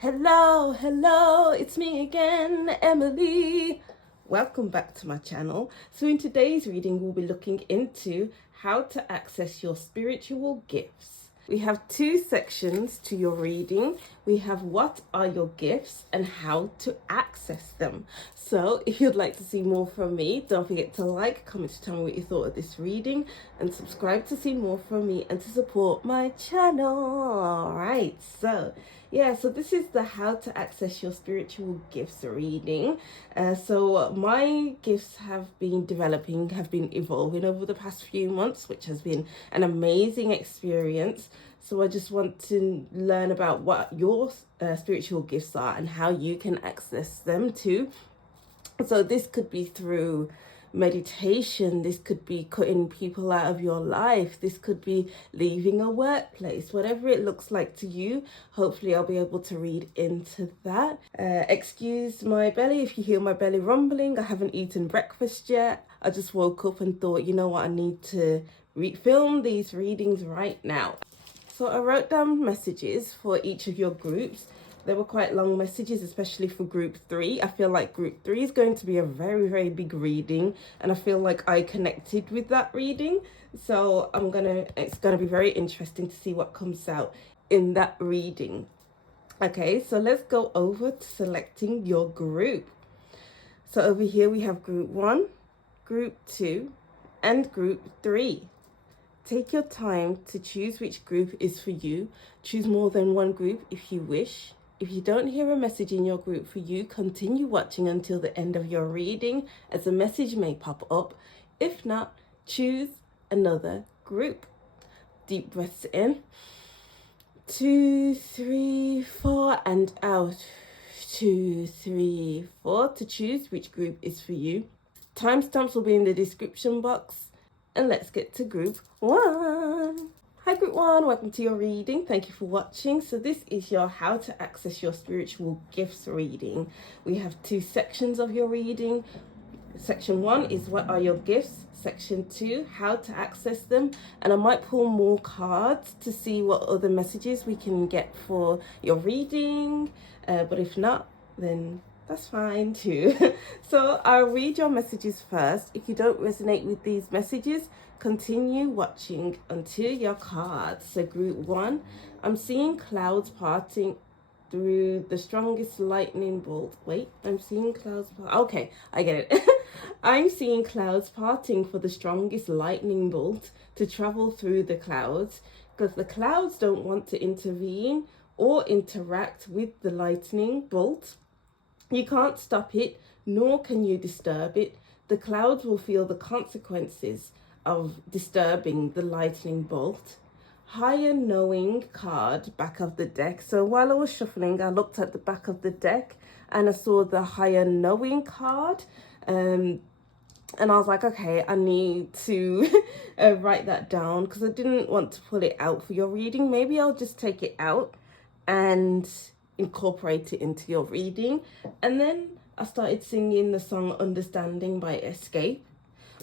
Hello, it's me again, Emily. Welcome back to my channel. So in today's reading, we'll be looking into how to access your spiritual gifts. We have two sections to your reading. We have what are your gifts and how to access them. So if you'd like to see more from me, don't forget to like, comment, to tell me what you thought of this reading, and subscribe to see more from me and to support my channel. All right, so this is the how to access your spiritual gifts reading. So my gifts have been evolving over the past few months, which has been an amazing experience. So I just want to learn about what your spiritual gifts are and how you can access them too. So this could be through meditation, this could be cutting people out of your life, this could be leaving a workplace, whatever it looks like to you. Hopefully I'll be able to read into that. Excuse my belly if you hear my belly rumbling. I haven't eaten breakfast yet. I just woke up and thought, you know what, I need to film these readings right now. So I wrote down messages for each of your groups. They were quite long messages, especially for group 3. I feel like group 3 is going to be a very, very big reading, and I feel like I connected with that reading. So it's gonna be very interesting to see what comes out in that reading. Okay, so let's go over to selecting your group. So over here we have group 1, group 2, and group 3. Take your time to choose which group is for you. Choose more than one group if you wish. If you don't hear a message in your group for you, continue watching until the end of your reading, as a message may pop up. If not, choose another group. Deep breaths in. 2, 3, 4, and out. 2, 3, 4 to choose which group is for you. Timestamps will be in the description box. And let's get to group 1. Hi group 1, welcome to your reading. Thank you for watching. So this is your how to access your spiritual gifts reading. We have two sections of your reading. Section 1 is what are your gifts. Section 2, how to access them. And I might pull more cards to see what other messages we can get for your reading. But if not, then that's fine too. So I'll read your messages first. If you don't resonate with these messages, continue watching until your cards. So group 1, I'm seeing clouds parting through the strongest lightning bolt. Wait, I'm seeing clouds. Okay, I get it. I'm seeing clouds parting for the strongest lightning bolt to travel through the clouds, because the clouds don't want to intervene or interact with the lightning bolt. You can't stop it, nor can you disturb it. The clouds will feel the consequences of disturbing the lightning bolt. Higher knowing card, back of the deck. So while I was shuffling, I looked at the back of the deck and I saw the higher knowing card. And I was like, okay, I need to write that down, because I didn't want to pull it out for your reading. Maybe I'll just take it out and incorporate it into your reading. And then I started singing the song Understanding by Escape.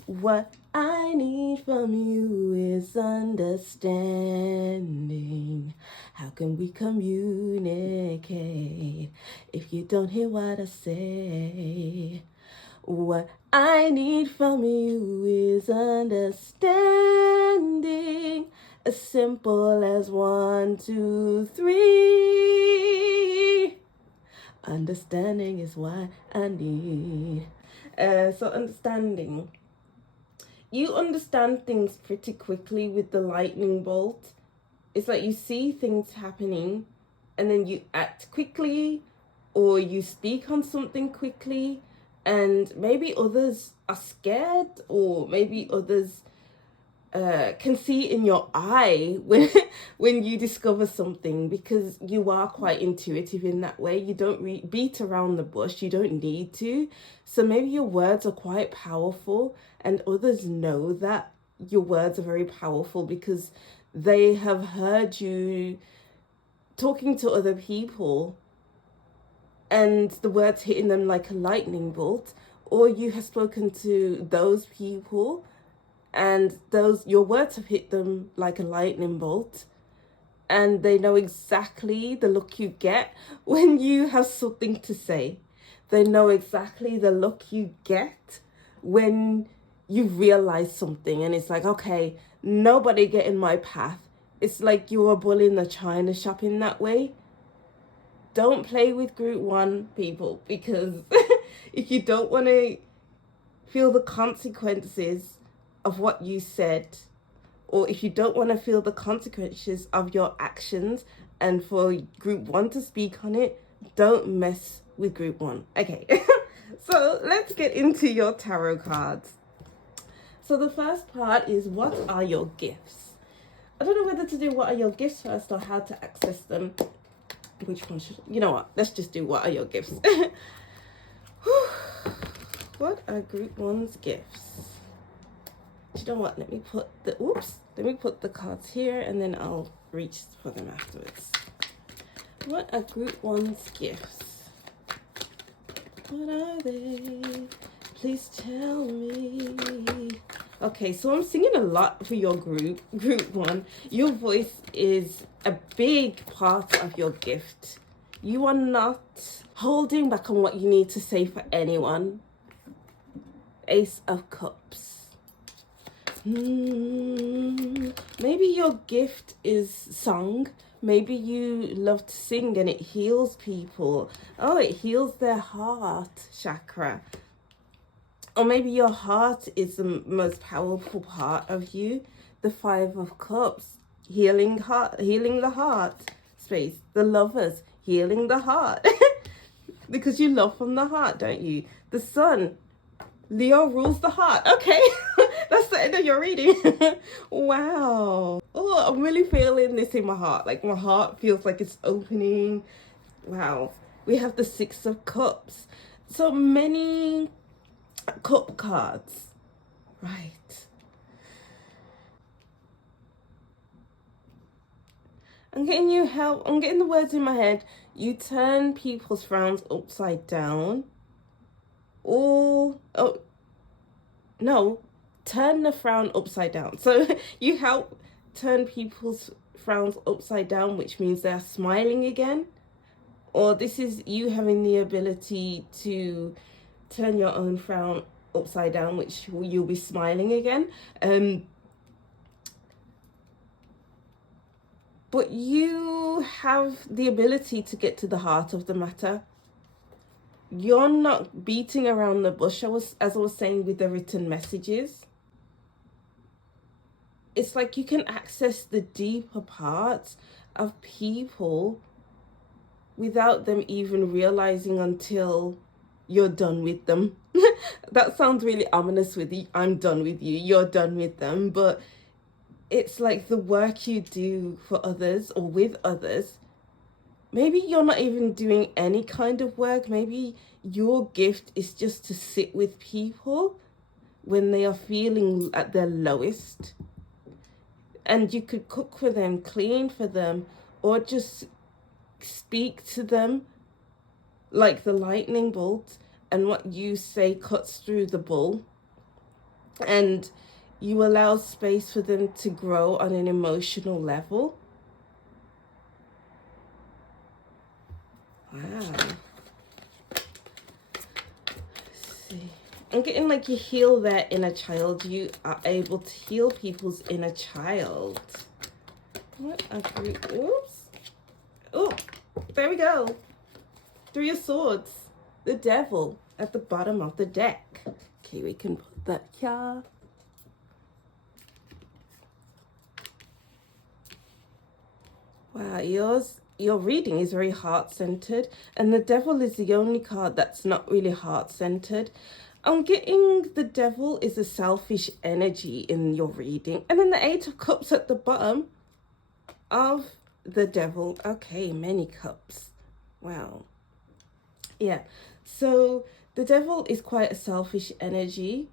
What I need from you is understanding. How can we communicate if you don't hear what I say? What I need from you is understanding. As simple as 1, 2, 3. Understanding is what I need. So understanding. You understand things pretty quickly with the lightning bolt. It's like you see things happening and then you act quickly, or you speak on something quickly, and maybe others are scared, or maybe others can see in your eye when you discover something, because you are quite intuitive in that way. You don't beat around the bush, you don't need to. So maybe your words are quite powerful, and others know that your words are very powerful because they have heard you talking to other people and the words hitting them like a lightning bolt, or you have spoken to those people and your words have hit them like a lightning bolt, and they know exactly the look you get when you have something to say. They know exactly the look you get when you realize something and it's like, okay, nobody get in my path. It's like you're a bull in the china shop in that way. Don't play with group one, people, because if you don't want to feel the consequences of what you said, or if you don't want to feel the consequences of your actions and for group one to speak on it, don't mess with group one. Okay, so let's get into your tarot cards. So the first part is, what are your gifts? I don't know whether to do what are your gifts first or how to access them. Which one should, you know what, let's just do what are your gifts. What are group one's gifts? Do you know what, let me put the cards here and then I'll reach for them afterwards. What are group one's gifts? What are they? Please tell me. Okay, so I'm singing a lot for your group one. Your voice is a big part of your gift. You are not holding back on what you need to say for anyone. Ace of Cups. Maybe your gift is song. Maybe you love to sing and it heals people. Oh, it heals their heart chakra. Or maybe your heart is the most powerful part of you. The Five of Cups, healing the heart space. The Lovers, healing the heart. Because you love from the heart, don't you? The Sun, Leo rules the heart. Okay, that's the end of your reading. Wow. Oh, I'm really feeling this in my heart. Like my heart feels like it's opening. Wow. We have the Six of Cups. So many cup cards, right? I'm getting you help. I'm getting the words in my head. You turn people's frowns upside down. Turn the frown upside down. So you help turn people's frowns upside down, which means they're smiling again. Or this is you having the ability to turn your own frown upside down, which you'll be smiling again. But you have the ability to get to the heart of the matter. You're not beating around the bush, as I was saying with the written messages. It's like you can access the deeper parts of people without them even realizing until you're done with them. That sounds really ominous with you. I'm done with you. You're done with them. But it's like the work you do for others or with others. Maybe you're not even doing any kind of work. Maybe your gift is just to sit with people when they are feeling at their lowest. And you could cook for them, clean for them, or just speak to them like the lightning bolt, and what you say cuts through the bull, and you allow space for them to grow on an emotional level. Wow. Let's see. I'm getting like you heal their inner child. You are able to heal people's inner child. What a group. Oops. Oh, there we go. Three of Swords. The Devil at the bottom of the deck. Okay, we can put that here. Wow, your reading is very heart-centered, and the Devil is the only card that's not really heart-centered. I'm getting the Devil is a selfish energy in your reading, and then the Eight of Cups at the bottom of the Devil. Okay, many cups. Wow. Yeah, so the Devil is quite a selfish energy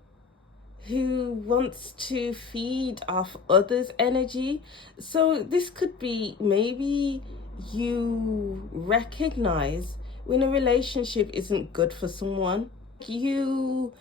who wants to feed off others' energy. So this could be maybe you recognize when a relationship isn't good for someone. You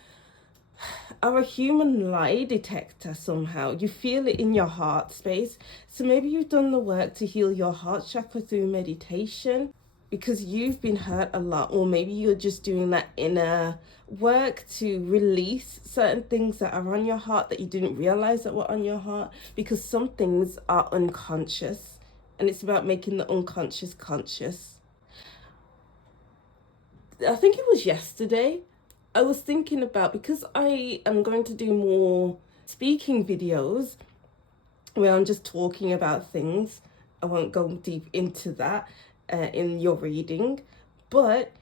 are a human lie detector somehow. You feel it in your heart space. So maybe you've done the work to heal your heart chakra through meditation because you've been hurt a lot, or maybe you're just doing that inner work to release certain things that are on your heart that you didn't realize that were on your heart, because some things are unconscious and it's about making the unconscious conscious. I think it was yesterday I was thinking about, because I am going to do more speaking videos where I'm just talking about things. I won't go deep into that in your reading, but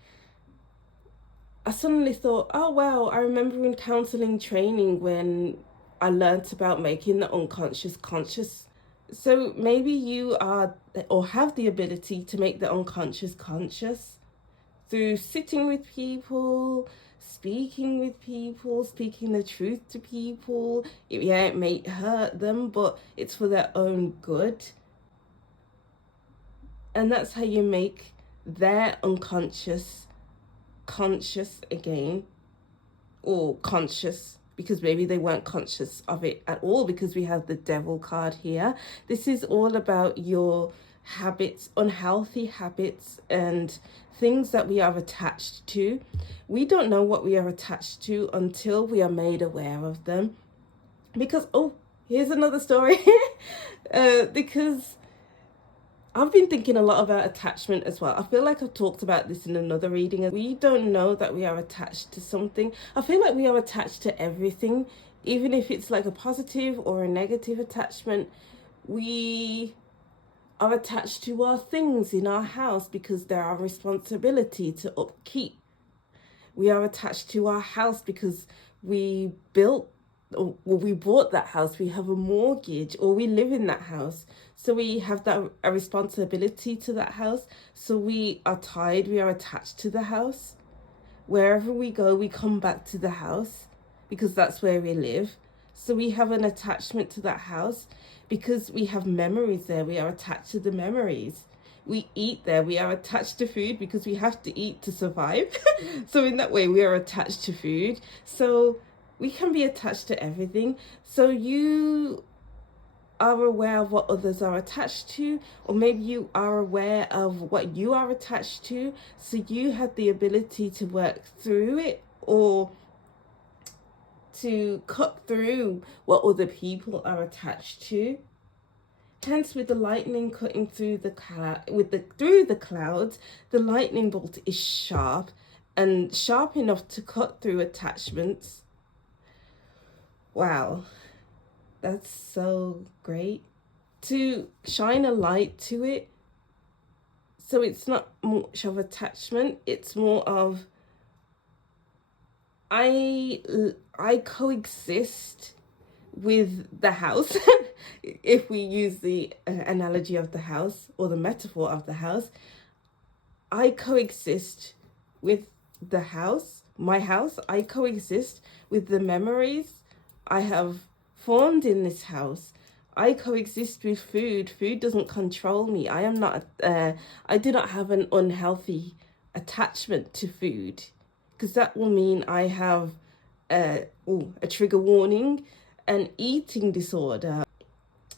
I suddenly thought, oh wow, I remember in counseling training when I learnt about making the unconscious conscious. So maybe you are or have the ability to make the unconscious conscious through sitting with people, speaking with people, speaking the truth to people. Yeah, it may hurt them, but it's for their own good. And that's how you make their unconscious conscious again, or conscious, because maybe they weren't conscious of it at all, because we have the devil card here. This is all about your habits, unhealthy habits, and things that we are attached to. We don't know what we are attached to until we are made aware of them. Because, oh, here's another story. Because I've been thinking a lot about attachment as well. I feel like I've talked about this in another reading. We don't know that we are attached to something. I feel like we are attached to everything, even if it's like a positive or a negative attachment. We are attached to our things in our house because they're our responsibility to upkeep. We are attached to our house because we built, or we bought that house, we have a mortgage, or we live in that house. So we have a responsibility to that house. So we are tied, we are attached to the house. Wherever we go, we come back to the house because that's where we live. So we have an attachment to that house because we have memories there. We are attached to the memories. We eat there. We are attached to food because we have to eat to survive. So in that way, we are attached to food. So we can be attached to everything. So you are aware of what others are attached to, or maybe you are aware of what you are attached to. So you have the ability to work through it, or to cut through what other people are attached to. Hence, with the lightning cutting through the clouds, the lightning bolt is sharp, and sharp enough to cut through attachments. Wow, that's so great. To shine a light to it, so it's not much of attachment, it's more of I coexist with the house. If we use the analogy of the house, or the metaphor of the house, I coexist with the house, my house. I coexist with the memories I have formed in this house. I coexist with food. Food doesn't control me. I am not I do not have an unhealthy attachment to food, because that will mean I have a trigger warning, an eating disorder,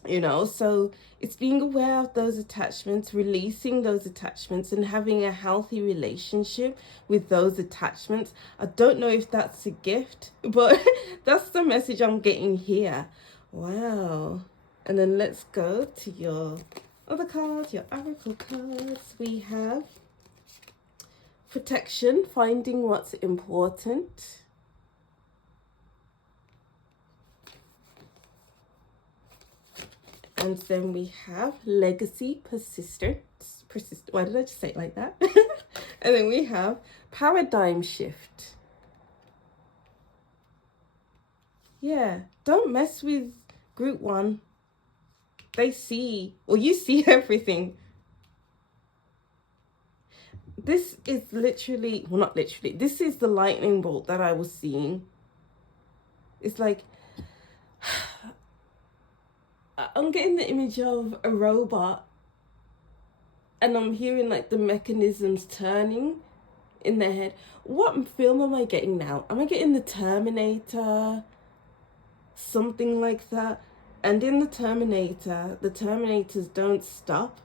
so it's being aware of those attachments, releasing those attachments, and having a healthy relationship with those attachments. I don't know if that's a gift, but that's the message I'm getting here. Wow. And then let's go to your other cards, your oracle cards. We have protection, finding what's important. And then we have legacy, persistence. Why did I just say it like that? And then we have paradigm shift. Yeah, don't mess with group one. They see, or you see everything. This is literally, well, not literally, this is the lightning bolt that I was seeing. It's like, I'm getting the image of a robot, and I'm hearing like the mechanisms turning in their head. What film am I getting now? Am I getting the Terminator? something like that. And in the Terminators don't stop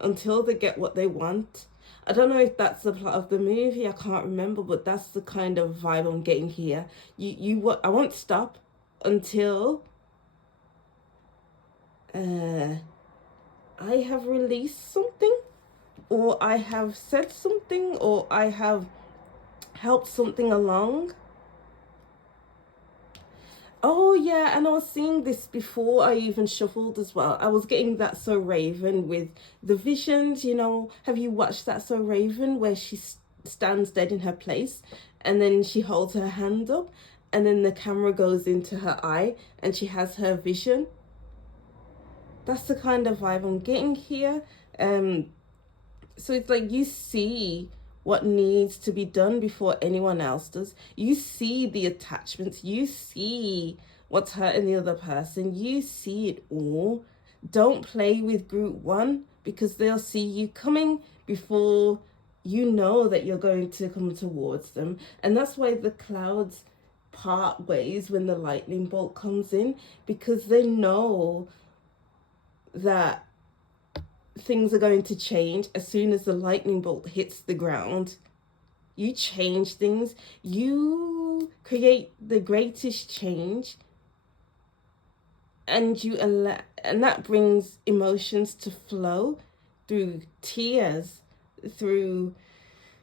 until they get what they want. I don't know if that's the plot of the movie, I can't remember, but that's the kind of vibe I'm getting here. I won't stop until I have released something, or I have said something, or I have helped something along. Oh yeah, and I was seeing this before I even shuffled as well. I was getting That's So Raven with the visions, you know. Have you watched That's So Raven, where she stands dead in her place and then she holds her hand up and then the camera goes into her eye and she has her vision? That's the kind of vibe I'm getting here. So it's like you see what needs to be done before anyone else does. You see the attachments. You see what's hurting the other person. You see it all. Don't play with group one, because they'll see you coming before you know that you're going to come towards them. And that's why the clouds part ways when the lightning bolt comes in, because they know that things are going to change as soon as the lightning bolt hits the ground. You change things, you create the greatest change, and you allow, and that brings emotions to flow through tears, through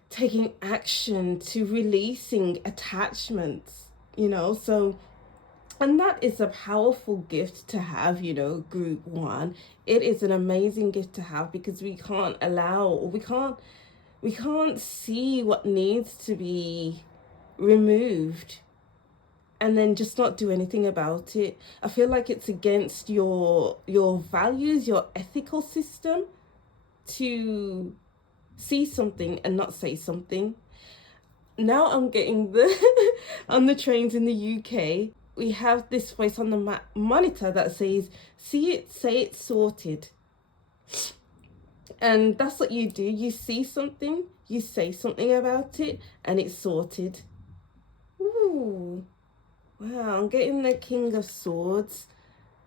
taking action, to releasing attachments, you know. So, and that is a powerful gift to have, you know, group one. It is an amazing gift to have, because we can't allow, or we can't see what needs to be removed and then just not do anything about it. I feel like it's against your values, your ethical system, to see something and not say something. Now I'm getting the on the trains in the UK, we have this voice on the monitor that says, see it, say it, sorted. And that's what you do. You see something, you say something about it, and it's sorted. Ooh, wow, I'm getting the King of Swords,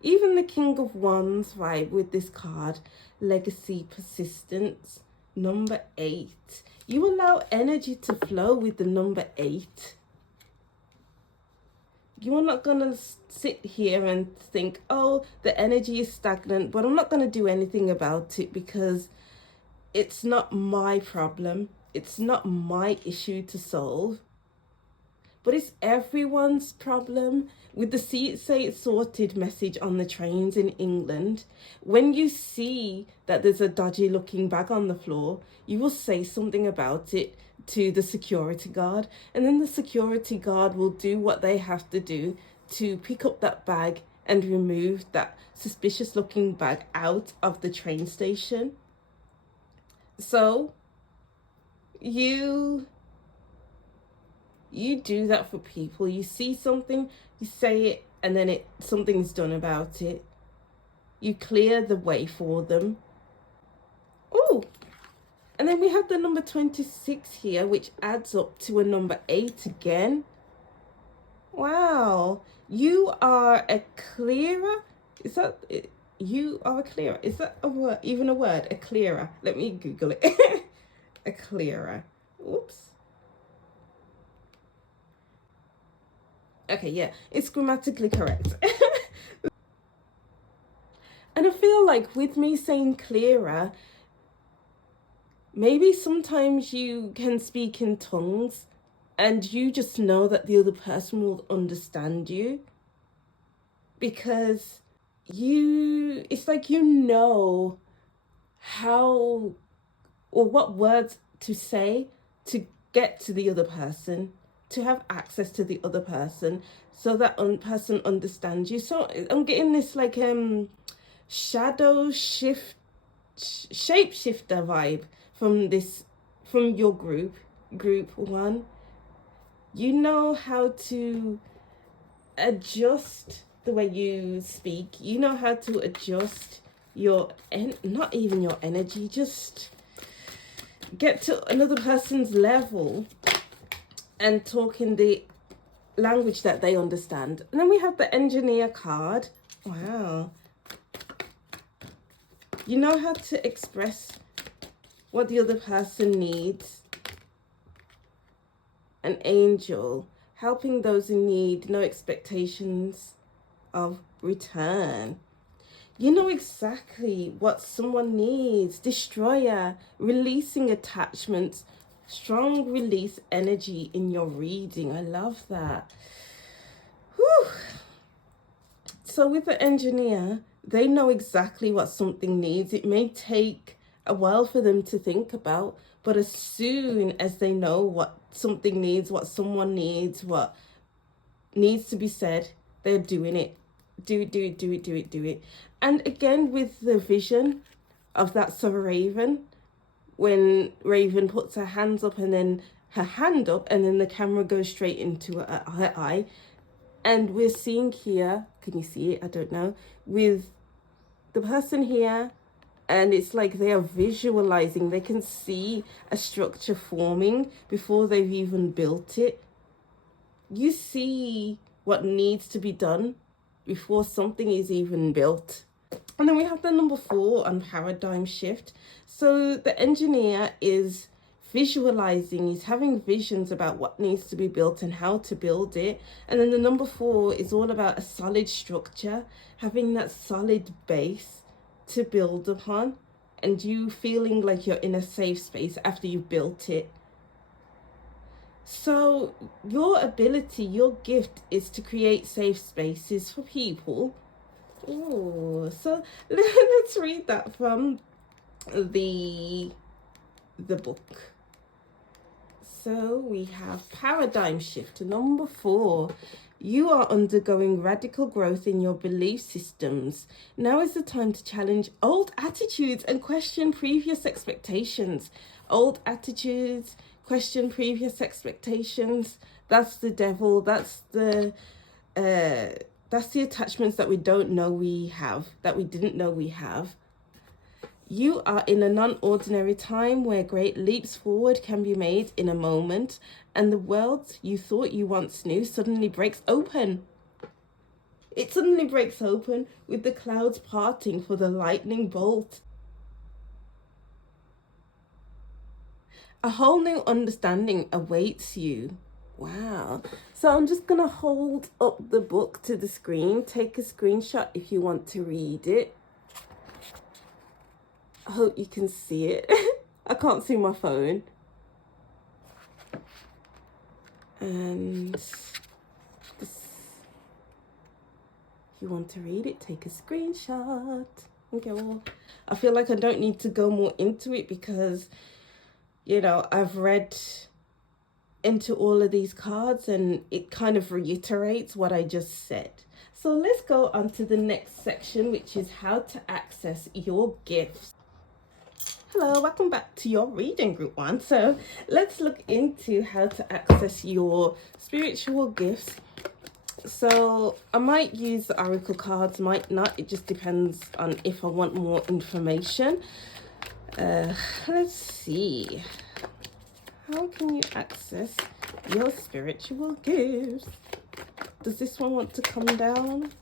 even the King of Wands vibe with this card. Legacy, persistence, number 8. You allow energy to flow with the number 8. You're not going to sit here and think, oh, the energy is stagnant, but I'm not going to do anything about it because it's not my problem. It's not my issue to solve. But it's everyone's problem. With the see it, say it, sorted message on the trains in England, when you see that there's a dodgy looking bag on the floor, you will say something about it to the security guard, and then the security guard will do what they have to do to pick up that bag and remove that suspicious looking bag out of the train station. So you do that for people. You see something, you say it, and then something's done about it. You clear the way for them. Oh, and then we have the number 26 here, which adds up to a number 8 again. Wow, you are a clearer. Is that it? You are a clearer. Is that a word? Even a word? A clearer. Let me Google it. A clearer. Oops. Okay, yeah, it's grammatically correct. And I feel like with me saying clearer, maybe sometimes you can speak in tongues and you just know that the other person will understand you, because it's like you know how or what words to say to get to the other person, to have access to the other person, so that person understands you. So I'm getting this like shapeshifter vibe from your group one. You know how to adjust the way you speak. You know how to adjust not even your energy, just get to another person's level and talk in the language that they understand. And then we have the engineer card. Wow. You know how to express what the other person needs. An angel, helping those in need, no expectations of return. You know exactly what someone needs. Destroyer, releasing attachments, strong release energy in your reading. I love that. Whew. So with the engineer, they know exactly what something needs. It may take a while for them to think about, but as soon as they know what something needs, what someone needs, what needs to be said, they're doing it. Do it. And again, with the vision of that summer Raven, when Raven puts her hands up and then her hand up and then the camera goes straight into her eye. And we're seeing here, can you see it? I don't know. With the person here, and it's like they are visualizing. They can see a structure forming before they've even built it. You see what needs to be done before something is even built. And then we have the number 4 on paradigm shift. So the engineer is visualizing, he's having visions about what needs to be built and how to build it. And then the number 4 is all about a solid structure, having that solid base to build upon, and you feeling like you're in a safe space after you've built it. So your ability, your gift is to create safe spaces for people. Oh, so let's read that from the book. So we have paradigm shift, number 4. You are undergoing radical growth in your belief systems. Now is the time to challenge old attitudes and question previous expectations. Old attitudes, question previous expectations. That's the devil. That's the attachments that we don't know we have, that we didn't know we have. You are in a non-ordinary time where great leaps forward can be made in a moment, and the world you thought you once knew suddenly breaks open. It suddenly breaks open with the clouds parting for the lightning bolt. A whole new understanding awaits you. Wow. So I'm just going to hold up the book to the screen. Take a screenshot if you want to read it. I hope you can see it. I can't see my phone. And this, if you want to read it, take a screenshot. Okay, well, I feel like I don't need to go more into it because, you know, I've read into all of these cards and it kind of reiterates what I just said. So let's go on to the next section, which is how to access your gifts. Hello, welcome back to your reading, group 1. So let's look into how to access your spiritual gifts. So I might use the oracle cards, might not. It just depends on if I want more information. Let's see. How can you access your spiritual gifts? Does this one want to come down?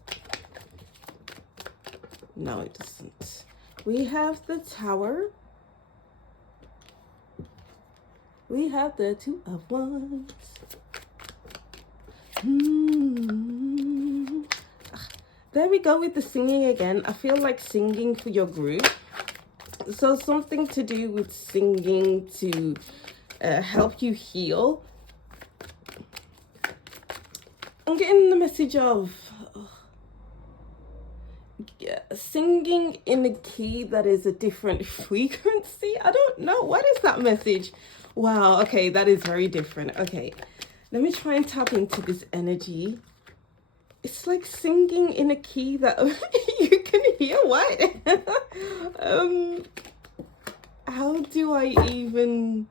No, it doesn't. We have the Tower. We have the 2 of Wands. There we go with the singing again. I feel like singing for your group. So something to do with singing to help you heal. I'm getting the message of singing in a key that is a different frequency. I don't know. What is that message? Wow, okay, that is very different. Okay, let me try and tap into this energy. It's like singing in a key that you can hear. What? How do I even...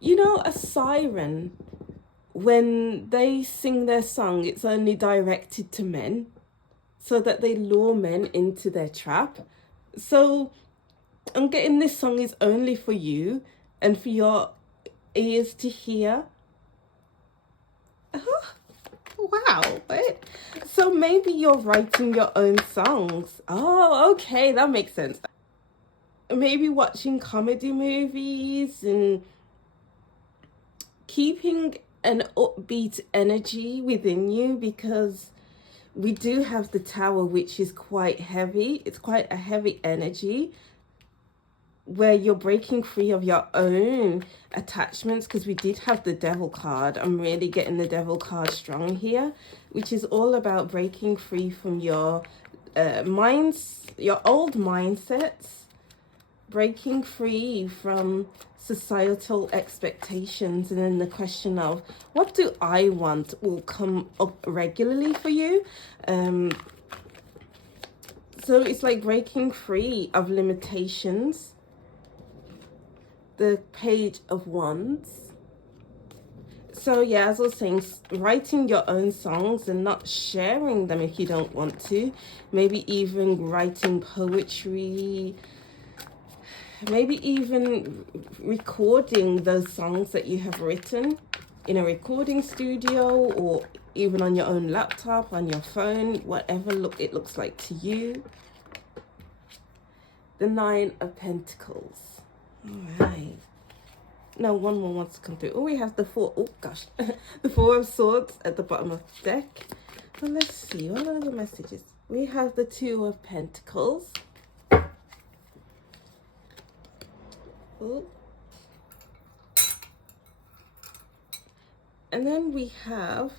You know, a siren, when they sing their song, it's only directed to men so that they lure men into their trap. So I'm getting this song is only for you and for your ears to hear. Wow, right? So maybe you're writing your own songs. Oh, okay, that makes sense. Maybe watching comedy movies and keeping an upbeat energy within you, because we do have the Tower, which is quite heavy. It's quite a heavy energy where you're breaking free of your own attachments, because we did have the Devil card. I'm really getting the Devil card strong here, which is all about breaking free from your your old mindsets, breaking free from societal expectations, and then the question of what do I want will come up regularly for you. So it's like breaking free of limitations. The Page of Wands. So yeah, as I was saying, writing your own songs and not sharing them if you don't want to. Maybe even writing poetry. Maybe even recording those songs that you have written in a recording studio, or even on your own laptop, on your phone, whatever it looks like to you. The Nine of Pentacles. All right. Now one more wants to come through. Oh, we have the four. Oh gosh, the Four of Swords at the bottom of the deck. So let's see, what are the messages? We have the Two of Pentacles. Oh. And then we have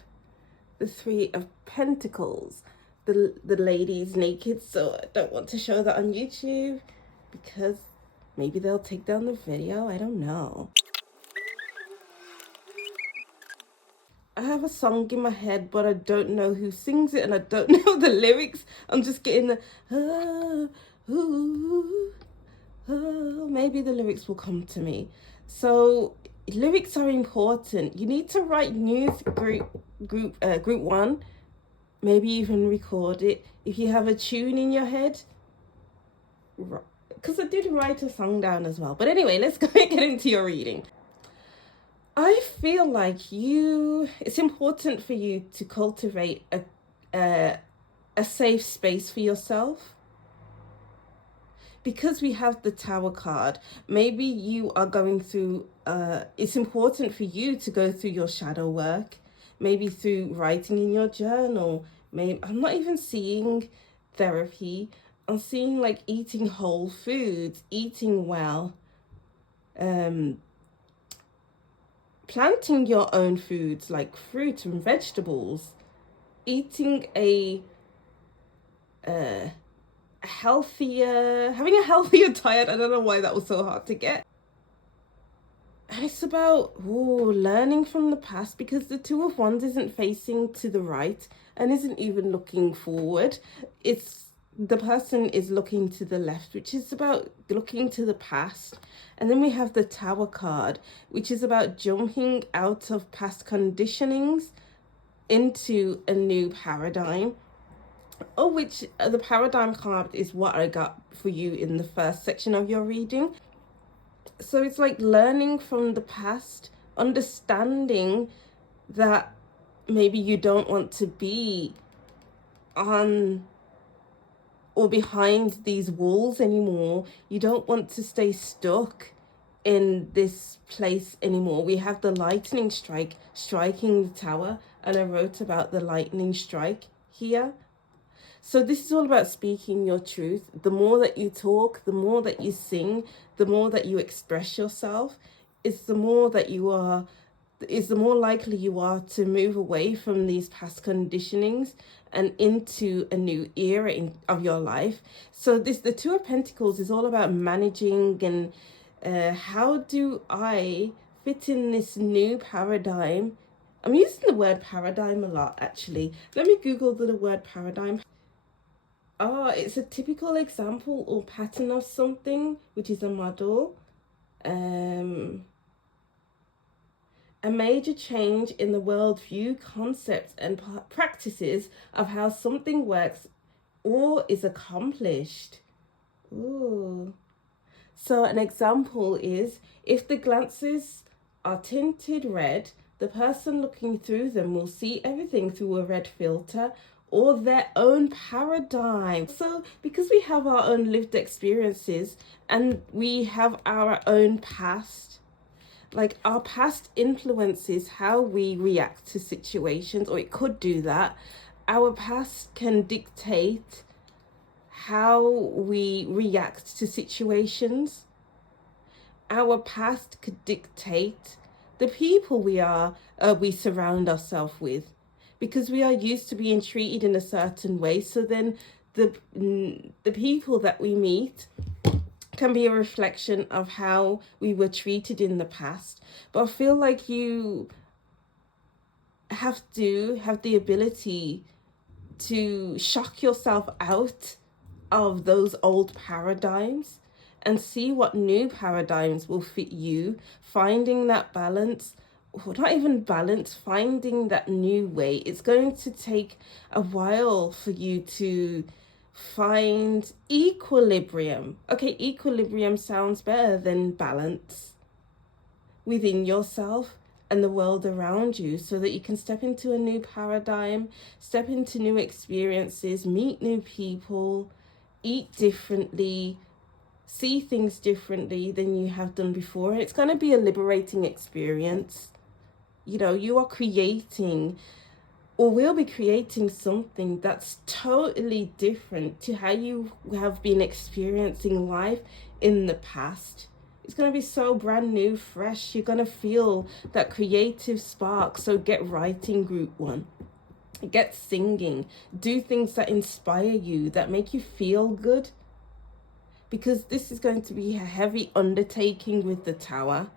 the Three of Pentacles. The lady is naked, so I don't want to show that on YouTube because maybe they'll take down the video. I don't know. I have a song in my head, but I don't know who sings it and I don't know the lyrics. I'm just getting the maybe the lyrics will come to me. So lyrics are important. You need to write news group one, maybe even record it. If you have a tune in your head, because I did write a song down as well. But anyway, let's go and get into your reading. I feel like it's important for you to cultivate a safe space for yourself. Because we have the Tower card, maybe you are going through, it's important for you to go through your shadow work, maybe through writing in your journal. Maybe I'm not even seeing therapy. I'm seeing like eating whole foods, eating well, planting your own foods like fruit and vegetables, eating having a healthier diet. I don't know why that was so hard to get. And it's about learning from the past, because the Two of Wands isn't facing to the right and isn't even looking forward. The person is looking to the left, which is about looking to the past. And then we have the Tower card, which is about jumping out of past conditionings into a new paradigm. Which the paradigm card is what I got for you in the first section of your reading. So it's like learning from the past, understanding that maybe you don't want to be on or behind these walls anymore. You don't want to stay stuck in this place anymore. We have the lightning strike striking the Tower, and I wrote about the lightning strike here. So this is all about speaking your truth. The more that you talk, the more that you sing, the more that you express yourself, it's the more likely you are to move away from these past conditionings and into a new era of your life. So the Two of Pentacles is all about managing and how do I fit in this new paradigm. I'm using the word paradigm a lot, actually. Let me Google the word paradigm. It's a typical example or pattern of something, which is a model. A major change in the worldview, concepts, and practices of how something works or is accomplished. Ooh. So an example is, if the glasses are tinted red, the person looking through them will see everything through a red filter or their own paradigm. So because we have our own lived experiences and we have our own past, like our past influences how we react to situations, or it could do that. Our past can dictate how we react to situations. Our past could dictate the people we surround ourselves with, because we are used to being treated in a certain way. So then the people that we meet can be a reflection of how we were treated in the past. But I feel like you have to have the ability to shock yourself out of those old paradigms and see what new paradigms will fit you, finding that balance, or not even balance, finding that new way. It's going to take a while for you to find equilibrium. Okay, equilibrium sounds better than balance within yourself and the world around you, so that you can step into a new paradigm, step into new experiences, meet new people, eat differently, see things differently than you have done before. It's going to be a liberating experience. You know, you are creating, or will be creating, something that's totally different to how you have been experiencing life in the past. It's going to be so brand new, fresh. You're going to feel that creative spark. So get writing, group one. Get singing. Do things that inspire you, that make you feel good. Because this is going to be a heavy undertaking with the tower.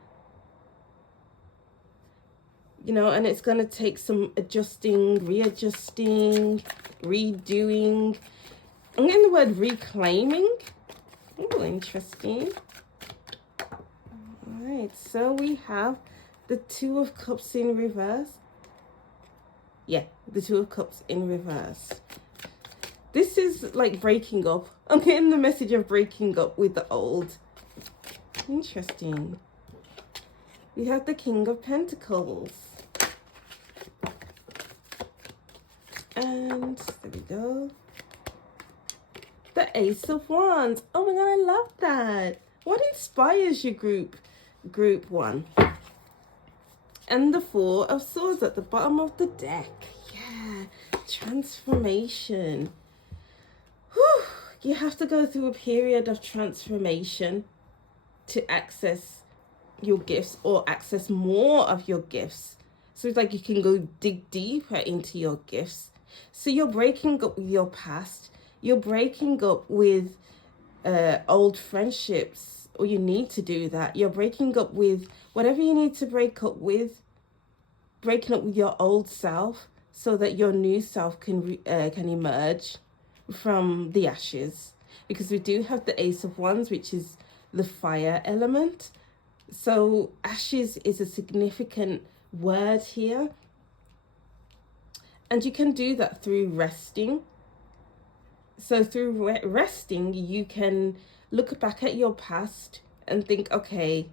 You know, and it's going to take some adjusting, readjusting, redoing. I'm getting the word reclaiming. Oh, interesting. All right, so we have the Two of Cups in reverse. Yeah, the Two of Cups in reverse. This is like breaking up. I'm getting the message of breaking up with the old. Interesting. We have the King of Pentacles. And there we go. The Ace of Wands. Oh my God, I love that. What inspires you, group one? And the Four of Swords at the bottom of the deck. Yeah, transformation. Whew. You have to go through a period of transformation to access your gifts, or access more of your gifts. So it's like you can go dig deeper into your gifts. So you're breaking up with your past. You're breaking up with old friendships, or you need to do that. You're breaking up with whatever you need to break up with. Breaking up with your old self so that your new self can emerge from the ashes. Because we do have the Ace of Wands, which is the fire element. So ashes is a significant word here. And you can do that through resting. So through resting, you can look back at your past and think, okay,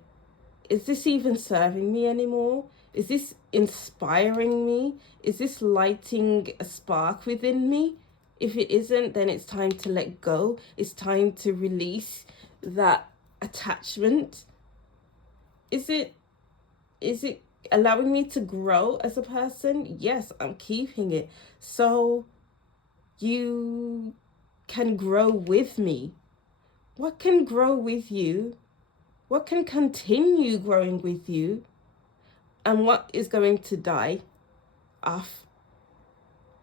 is this even serving me anymore? Is this inspiring me? Is this lighting a spark within me? If it isn't, then it's time to let go. It's time to release that attachment. Is it allowing me to grow as a person? Yes, I'm keeping it. So you can grow with me. What can grow with you? What can continue growing with you? And what is going to die off?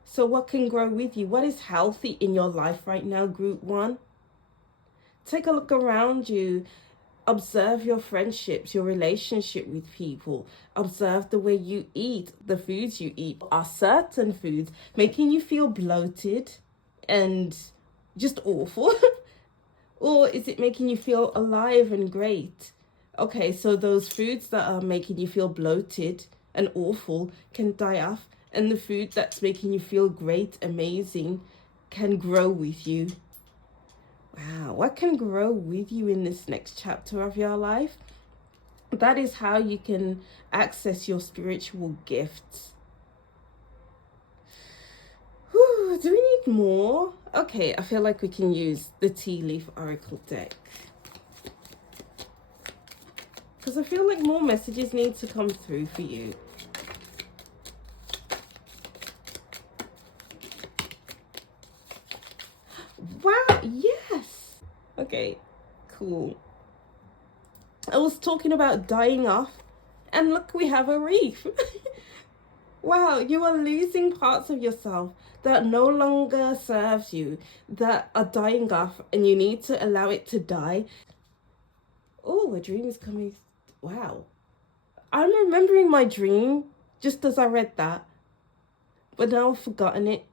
So what can grow with you? What is healthy in your life right now, group one? Take a look around you. Observe your friendships, your relationship with people. Observe the way you eat, the foods you eat. Are certain foods making you feel bloated and just awful? Or is it making you feel alive and great? Okay, so those foods that are making you feel bloated and awful can die off, and the food that's making you feel great, amazing, can grow with you. Wow, what can grow with you in this next chapter of your life? That is how you can access your spiritual gifts. Whew, do we need more? Okay, I feel like we can use the Tea Leaf Oracle deck, because I feel like more messages need to come through for you. Wow, yes. Okay, cool. I was talking about dying off, and look, we have a reef. Wow, you are losing parts of yourself that no longer serves you, that are dying off, and you need to allow it to die. Oh, a dream is coming. Wow. I'm remembering my dream just as I read that, but now I've forgotten it.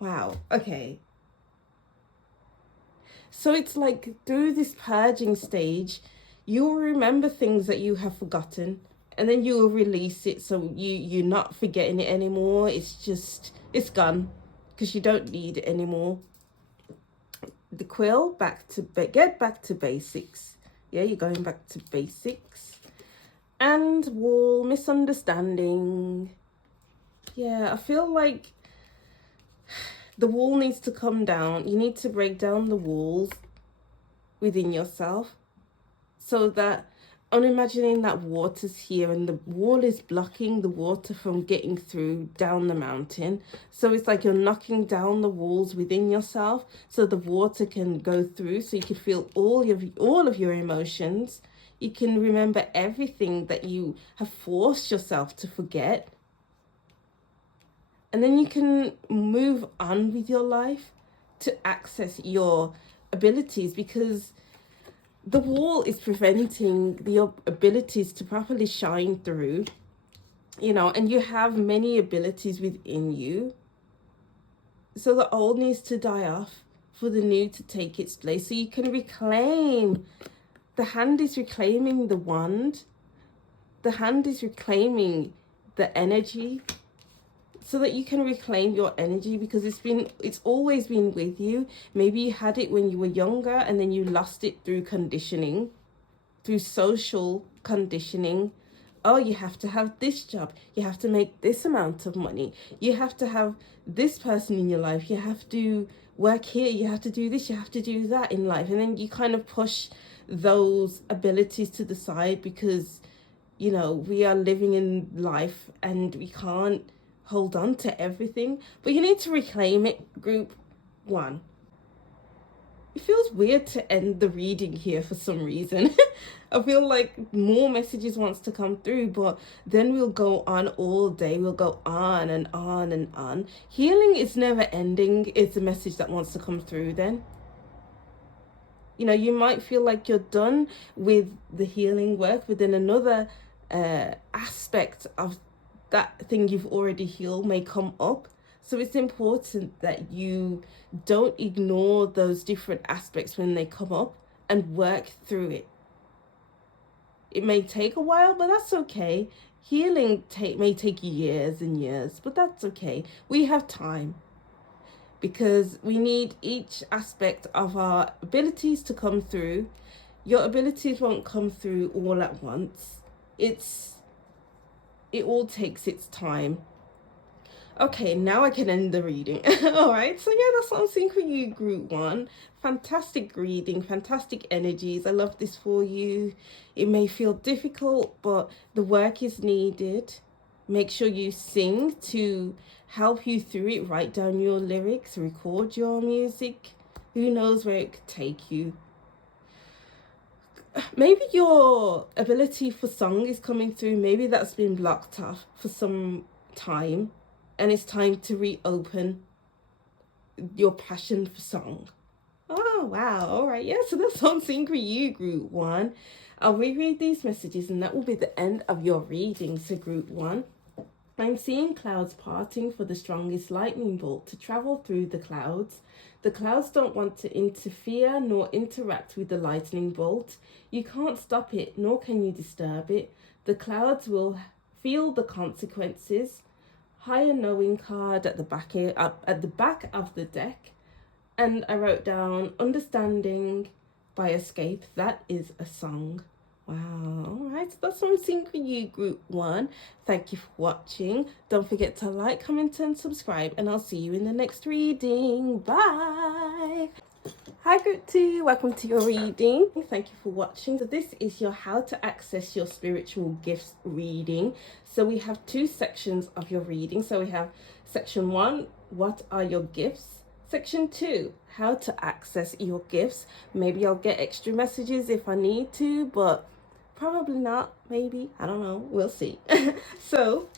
Wow, okay. So it's like through this purging stage, you'll remember things that you have forgotten, and then you'll release it, so you're not forgetting it anymore. It's gone because you don't need it anymore. The quill, get back to basics. Yeah, you're going back to basics. And wall, misunderstanding. Yeah, I feel like the wall needs to come down. You need to break down the walls within yourself, so that I'm imagining that water's here and the wall is blocking the water from getting through down the mountain. So it's like you're knocking down the walls within yourself so the water can go through, so you can feel all of your emotions. You can remember everything that you have forced yourself to forget. And then you can move on with your life to access your abilities, because the wall is preventing the abilities to properly shine through, and you have many abilities within you. So the old needs to die off for the new to take its place, so you can reclaim. The hand is reclaiming the wand. The hand is reclaiming the energy, so that you can reclaim your energy, because it's always been with you. Maybe you had it when you were younger and then you lost it through conditioning, through social conditioning. Oh, you have to have this job, you have to make this amount of money, you have to have this person in your life, you have to work here, you have to do this, you have to do that in life. And then you kind of push those abilities to the side, because we are living in life and we can't hold on to everything, but you need to reclaim it. Group 1. It feels weird to end the reading here for some reason. I feel like more messages wants to come through, but then we'll go on all day. We'll go on and on and on. Healing is never ending. It's a message that wants to come through then. You might feel like you're done with the healing work, but then another aspect of that thing you've already healed may come up. So it's important that you don't ignore those different aspects when they come up, and work through it. It may take a while, but that's okay. Healing may take years and years, but that's okay. We have time, because we need each aspect of our abilities to come through. Your abilities won't come through all at once. It all takes its time. Okay, now I can end the reading. All right, so yeah, that's what I'm seeing for you, group 1. Fantastic reading, fantastic energies. I love this for you. It may feel difficult, but the work is needed. Make sure you sing to help you through it. Write down your lyrics, record your music. Who knows where it could take you. Maybe your ability for song is coming through. Maybe that's been blocked off for some time, and it's time to reopen your passion for song. Oh, wow. All right. Yeah, so that's something for you, group 1. I'll reread these messages, and that will be the end of your reading. So group 1, I'm seeing clouds parting for the strongest lightning bolt to travel through the clouds. The clouds don't want to interfere nor interact with the lightning bolt. You can't stop it, nor can you disturb it. The clouds will feel the consequences. Higher knowing card at the back of the deck. And I wrote down Understanding by Escape. That is a song. Wow. All right. So that's something for you, Group 1. Thank you for watching. Don't forget to like, comment, and subscribe. And I'll see you in the next reading. Bye. Hi Group 2, welcome to your reading. Thank you for watching. So this is your How to Access Your Spiritual Gifts reading. So we have 2 sections of your reading. So we have section 1, what are your gifts? Section 2, how to access your gifts. Maybe I'll get extra messages if I need to, but probably not, maybe, I don't know, we'll see. So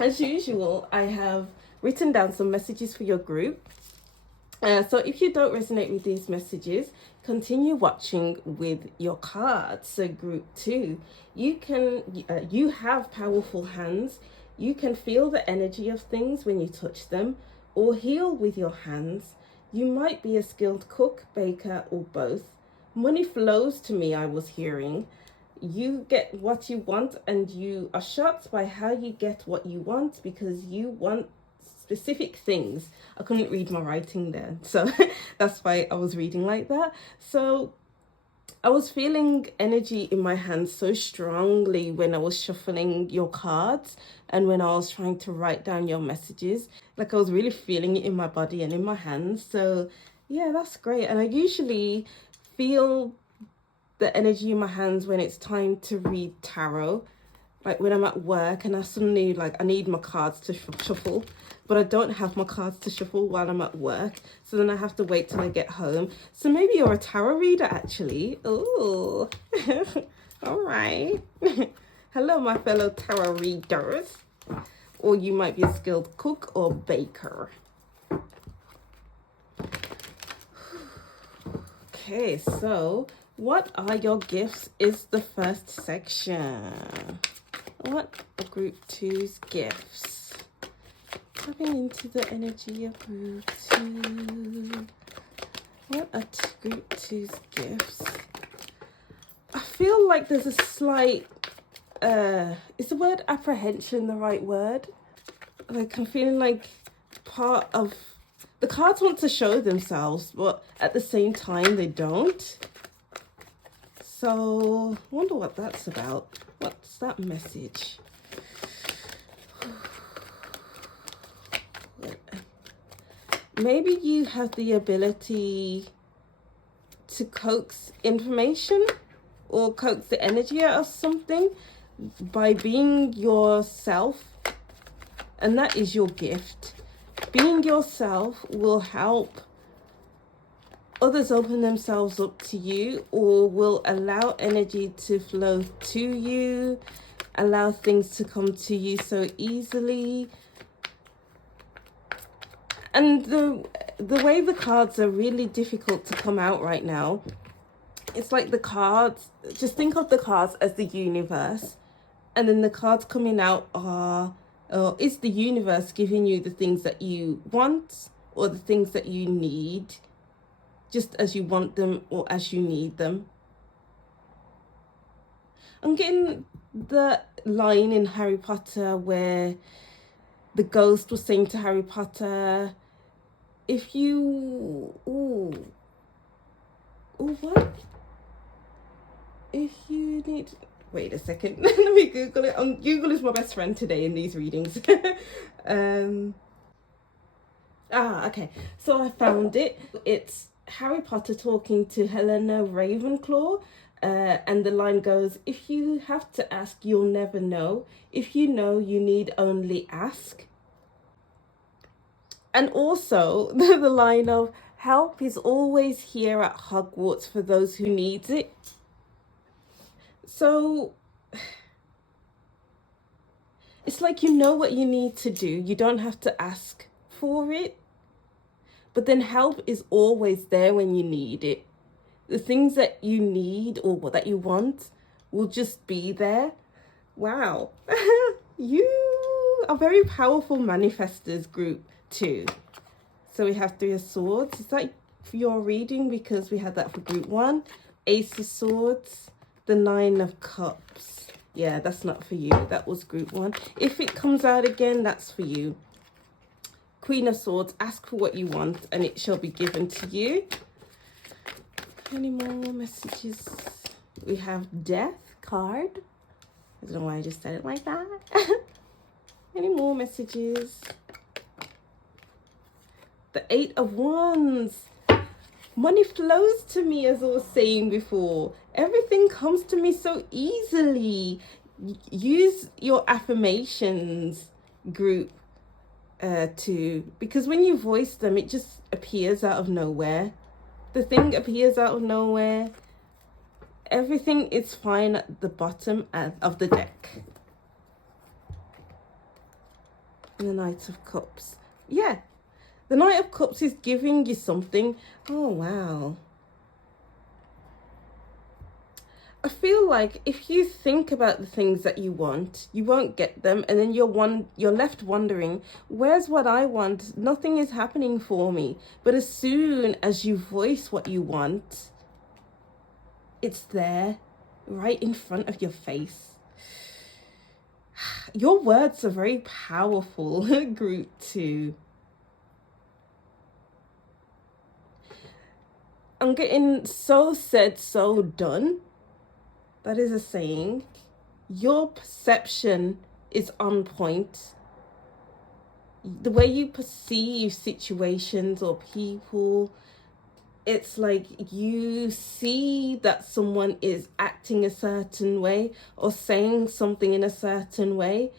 as usual, I have written down some messages for your group. So if you don't resonate with these messages, continue watching with your cards. So Group 2, you have powerful hands. You can feel the energy of things when you touch them or heal with your hands. You might be a skilled cook, baker, or both. Money flows to me, I was hearing. You get what you want, and you are shocked by how you get what you want because you want specific things. I couldn't read my writing there, so that's why I was reading like that. So I was feeling energy in my hands so strongly when I was shuffling your cards and when I was trying to write down your messages. Like I was really feeling it in my body and in my hands. So yeah, that's great. And I usually feel the energy in my hands when it's time to read tarot, like when I'm at work and I suddenly I need my cards to shuffle, but I don't have my cards to shuffle while I'm at work, so then I have to wait till I get home. So maybe you're a tarot reader actually. Oh. All right. Hello my fellow tarot readers. Or you might be a skilled cook or baker. Okay, so what are your gifts is the first section. What are Group 2's gifts? Tapping into the energy of Group 2. What are Group 2's gifts? I feel like there's a slight, is the word apprehension the right word? Like I'm feeling like part of, the cards want to show themselves, but at the same time they don't. So I wonder what that's about. What's that message? Maybe you have the ability to coax information or coax the energy out of something by being yourself, and that is your gift. Being yourself will help others open themselves up to you, or will allow energy to flow to you, allow things to come to you so easily. And the way the cards are really difficult to come out right now, it's like the cards, just think of the cards as the universe, and then the cards coming out are, is the universe giving you the things that you want or the things that you need, just as you want them or as you need them. I'm getting the line in Harry Potter where the ghost was saying to Harry Potter, if you, what? If you need, wait a second, let me Google it. Google is my best friend today in these readings. Okay, so I found it. It's Harry Potter talking to Helena Ravenclaw, and the line goes, if you have to ask, you'll never know. If you know, you need only ask. And also the line of, help is always here at Hogwarts for those who needs it. So it's like you know what you need to do. You don't have to ask for it. But then help is always there when you need it. The things that you need or that you want will just be there. Wow. You are very powerful manifestors, Group 2. So we have 3 of Swords. Is that for your reading? Because we had that for Group 1. Ace of Swords. The 9 of Cups. Yeah, that's not for you. That was Group 1. If it comes out again, that's for you. Queen of Swords, ask for what you want and it shall be given to you. Any more messages? We have Death card. I don't know why I just said it like that. Any more messages? The Eight of Wands. Money flows to me, as I was saying before. Everything comes to me so easily. Use your affirmations group because when you voice them, it just appears out of nowhere. The thing appears out of nowhere. Everything is fine at the bottom of the deck. And the Knight of Cups. Yeah. The Knight of Cups is giving you something. Oh, wow. I feel like if you think about the things that you want, you won't get them. And then you're left wondering, where's what I want? Nothing is happening for me. But as soon as you voice what you want, it's there, right in front of your face. Your words are very powerful, group 2. I'm getting so said, so done. That is a saying. Your perception is on point. The way you perceive situations or people, it's like you see that someone is acting a certain way or saying something in a certain way,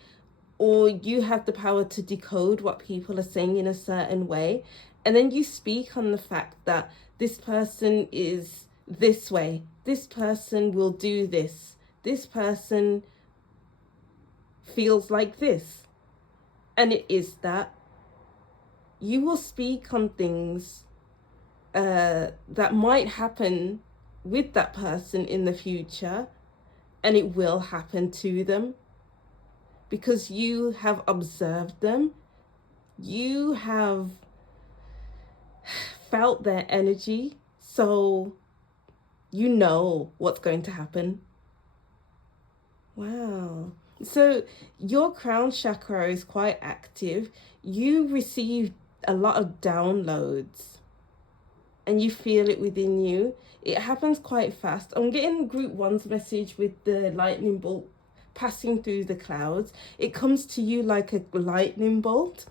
or you have the power to decode what people are saying in a certain way. And then you speak on the fact that this person is this way. This person will do this. This person feels like this. And it is that. You will speak on things that might happen with that person in the future, and it will happen to them because you have observed them. You have felt their energy, so you know what's going to happen. Wow. So your crown chakra is quite active. You receive a lot of downloads and you feel it within you. It happens quite fast. I'm getting group 1's message with the lightning bolt passing through the clouds. It comes to you like a lightning bolt,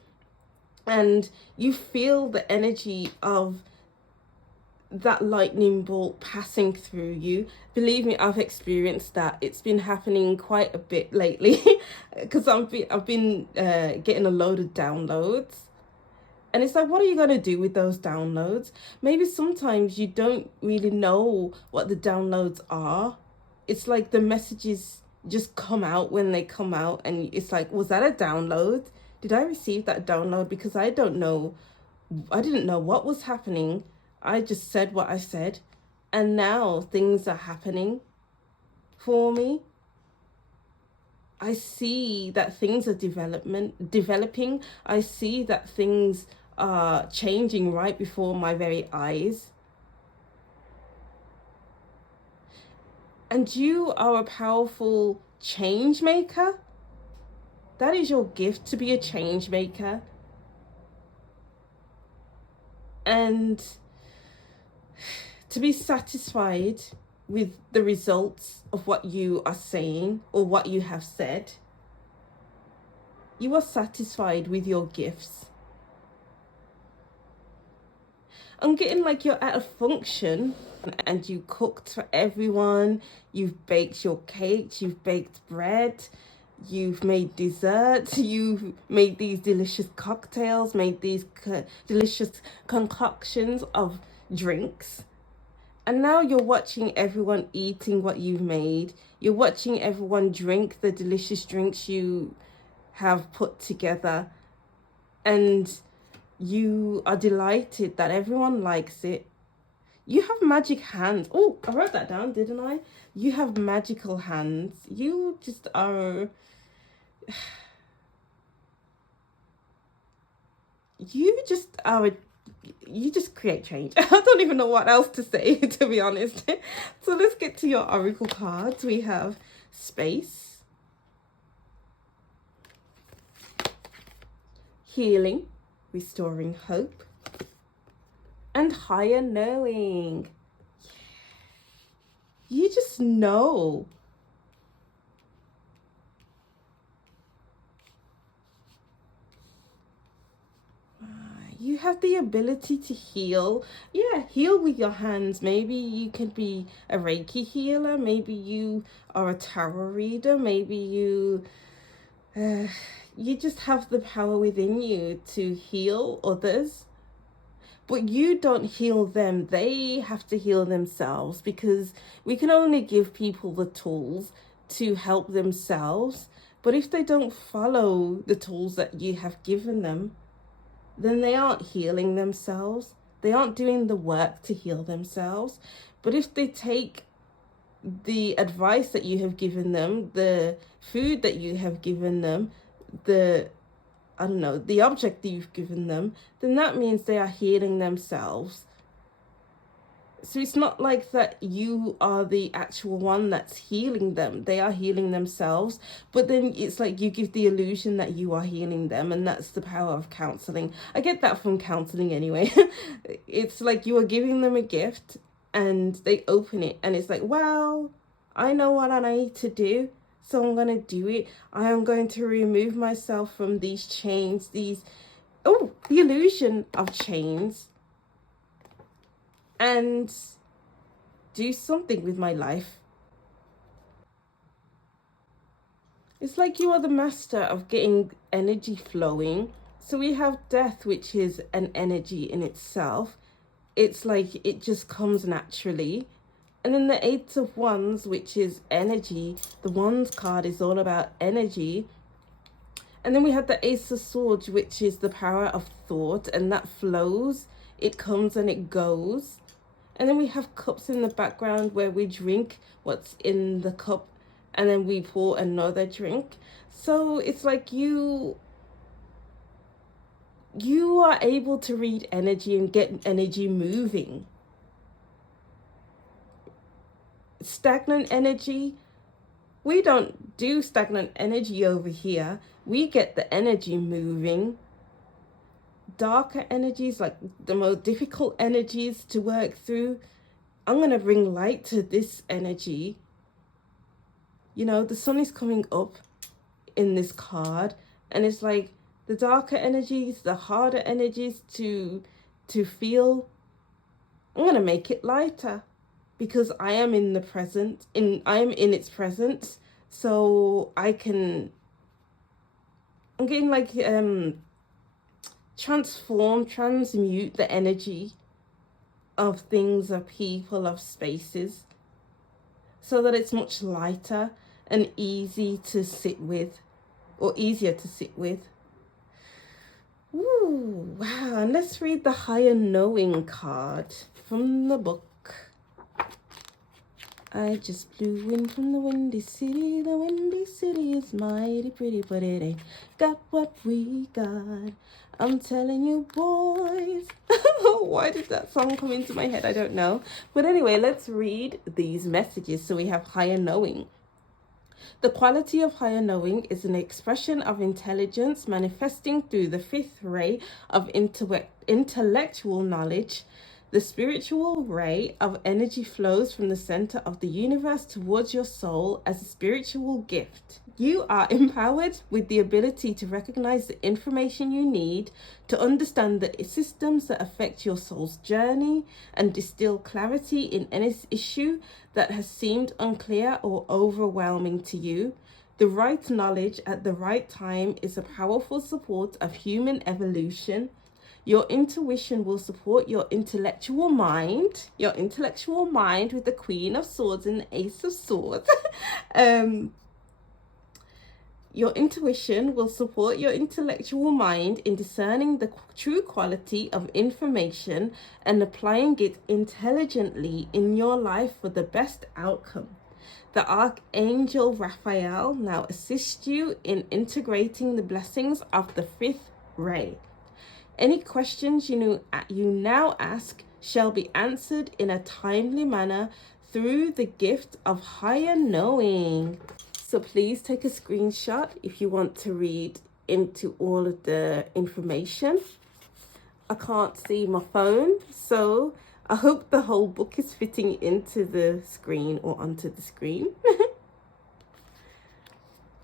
and you feel the energy of that lightning bolt passing through you. Believe me, I've experienced that. It's been happening quite a bit lately because I've been getting a load of downloads. And it's like, what are you going to do with those downloads? Maybe sometimes you don't really know what the downloads are. It's like the messages just come out when they come out. And it's like, was that a download? Did I receive that download? Because I don't know. I didn't know what was happening. I just said what I said. And now things are happening for me. I see that things are developing. I see that things are changing right before my very eyes. And you are a powerful change maker. That is your gift, to be a change maker. And to be satisfied with the results of what you are saying or what you have said. You are satisfied with your gifts. I'm getting like you're at a function and you cooked for everyone. You've baked your cakes, you've baked bread, you've made desserts, you've made these delicious cocktails, made these delicious concoctions of drinks. And now you're watching everyone eating what you've made. You're watching everyone drink the delicious drinks you have put together. And you are delighted that everyone likes it. You have magic hands. Oh, I wrote that down, didn't I? You have magical hands. You just are... You just create change. I don't even know what else to say, to be honest. So let's get to your oracle cards. We have space, healing, restoring hope, and higher knowing. You just know. You have the ability to heal. Yeah, heal with your hands. Maybe you could be a Reiki healer. Maybe you are a tarot reader. Maybe you just have the power within you to heal others. But you don't heal them. They have to heal themselves, because we can only give people the tools to help themselves. But if they don't follow the tools that you have given them, then they aren't healing themselves. They aren't doing the work to heal themselves. But if they take the advice that you have given them, the food that you have given them, the object that you've given them, then that means they are healing themselves. So it's not like that you are the actual one that's healing them. They are healing themselves. But then it's like you give the illusion that you are healing them, and that's the power of counseling. I get that from counseling anyway. It's like you are giving them a gift and they open it and it's like, well, I know what I need to do, so I'm going to do it. I am going to remove myself from these chains, the illusion of chains, and do something with my life. It's like you are the master of getting energy flowing. So we have death, which is an energy in itself. It's like it just comes naturally. And then the Eight of Wands, which is energy. The Wands card is all about energy. And then we have the Ace of Swords, which is the power of thought, and that flows. It comes and it goes. And then we have cups in the background where we drink what's in the cup and then we pour another drink. So it's like you are able to read energy and get energy moving. Stagnant energy, we don't do stagnant energy over here. We get the energy moving. Darker energies, like the most difficult energies to work through, I'm going to bring light to this energy. You know, the sun is coming up in this card, and it's like the darker energies, the harder energies to feel, I'm going to make it lighter, because I am in the present, I am in its presence, so I'm getting like transmute the energy of things, of people, of spaces, so that it's much lighter and easy to sit with, or easier to sit with. Ooh, wow. And let's read the higher knowing card from the book. I just flew in from the windy city. The windy city is mighty pretty, but it ain't got what we got. I'm telling you, boys. Why did that song come into my head? I don't know. But anyway, let's read these messages. So we have higher knowing. The quality of higher knowing is an expression of intelligence manifesting through the fifth ray of intellectual knowledge. The spiritual ray of energy flows from the center of the universe towards your soul as a spiritual gift. You are empowered with the ability to recognize the information you need to understand the systems that affect your soul's journey and distill clarity in any issue that has seemed unclear or overwhelming to you. The right knowledge at the right time is a powerful support of human evolution. Your intuition will support your intellectual mind with the Queen of Swords and the Ace of Swords. Your intuition will support your intellectual mind in discerning the true quality of information and applying it intelligently in your life for the best outcome. The Archangel Raphael now assists you in integrating the blessings of the fifth ray. Any questions you now ask shall be answered in a timely manner through the gift of higher knowing. So please take a screenshot if you want to read into all of the information. I can't see my phone, so I hope the whole book is fitting into the screen or onto the screen.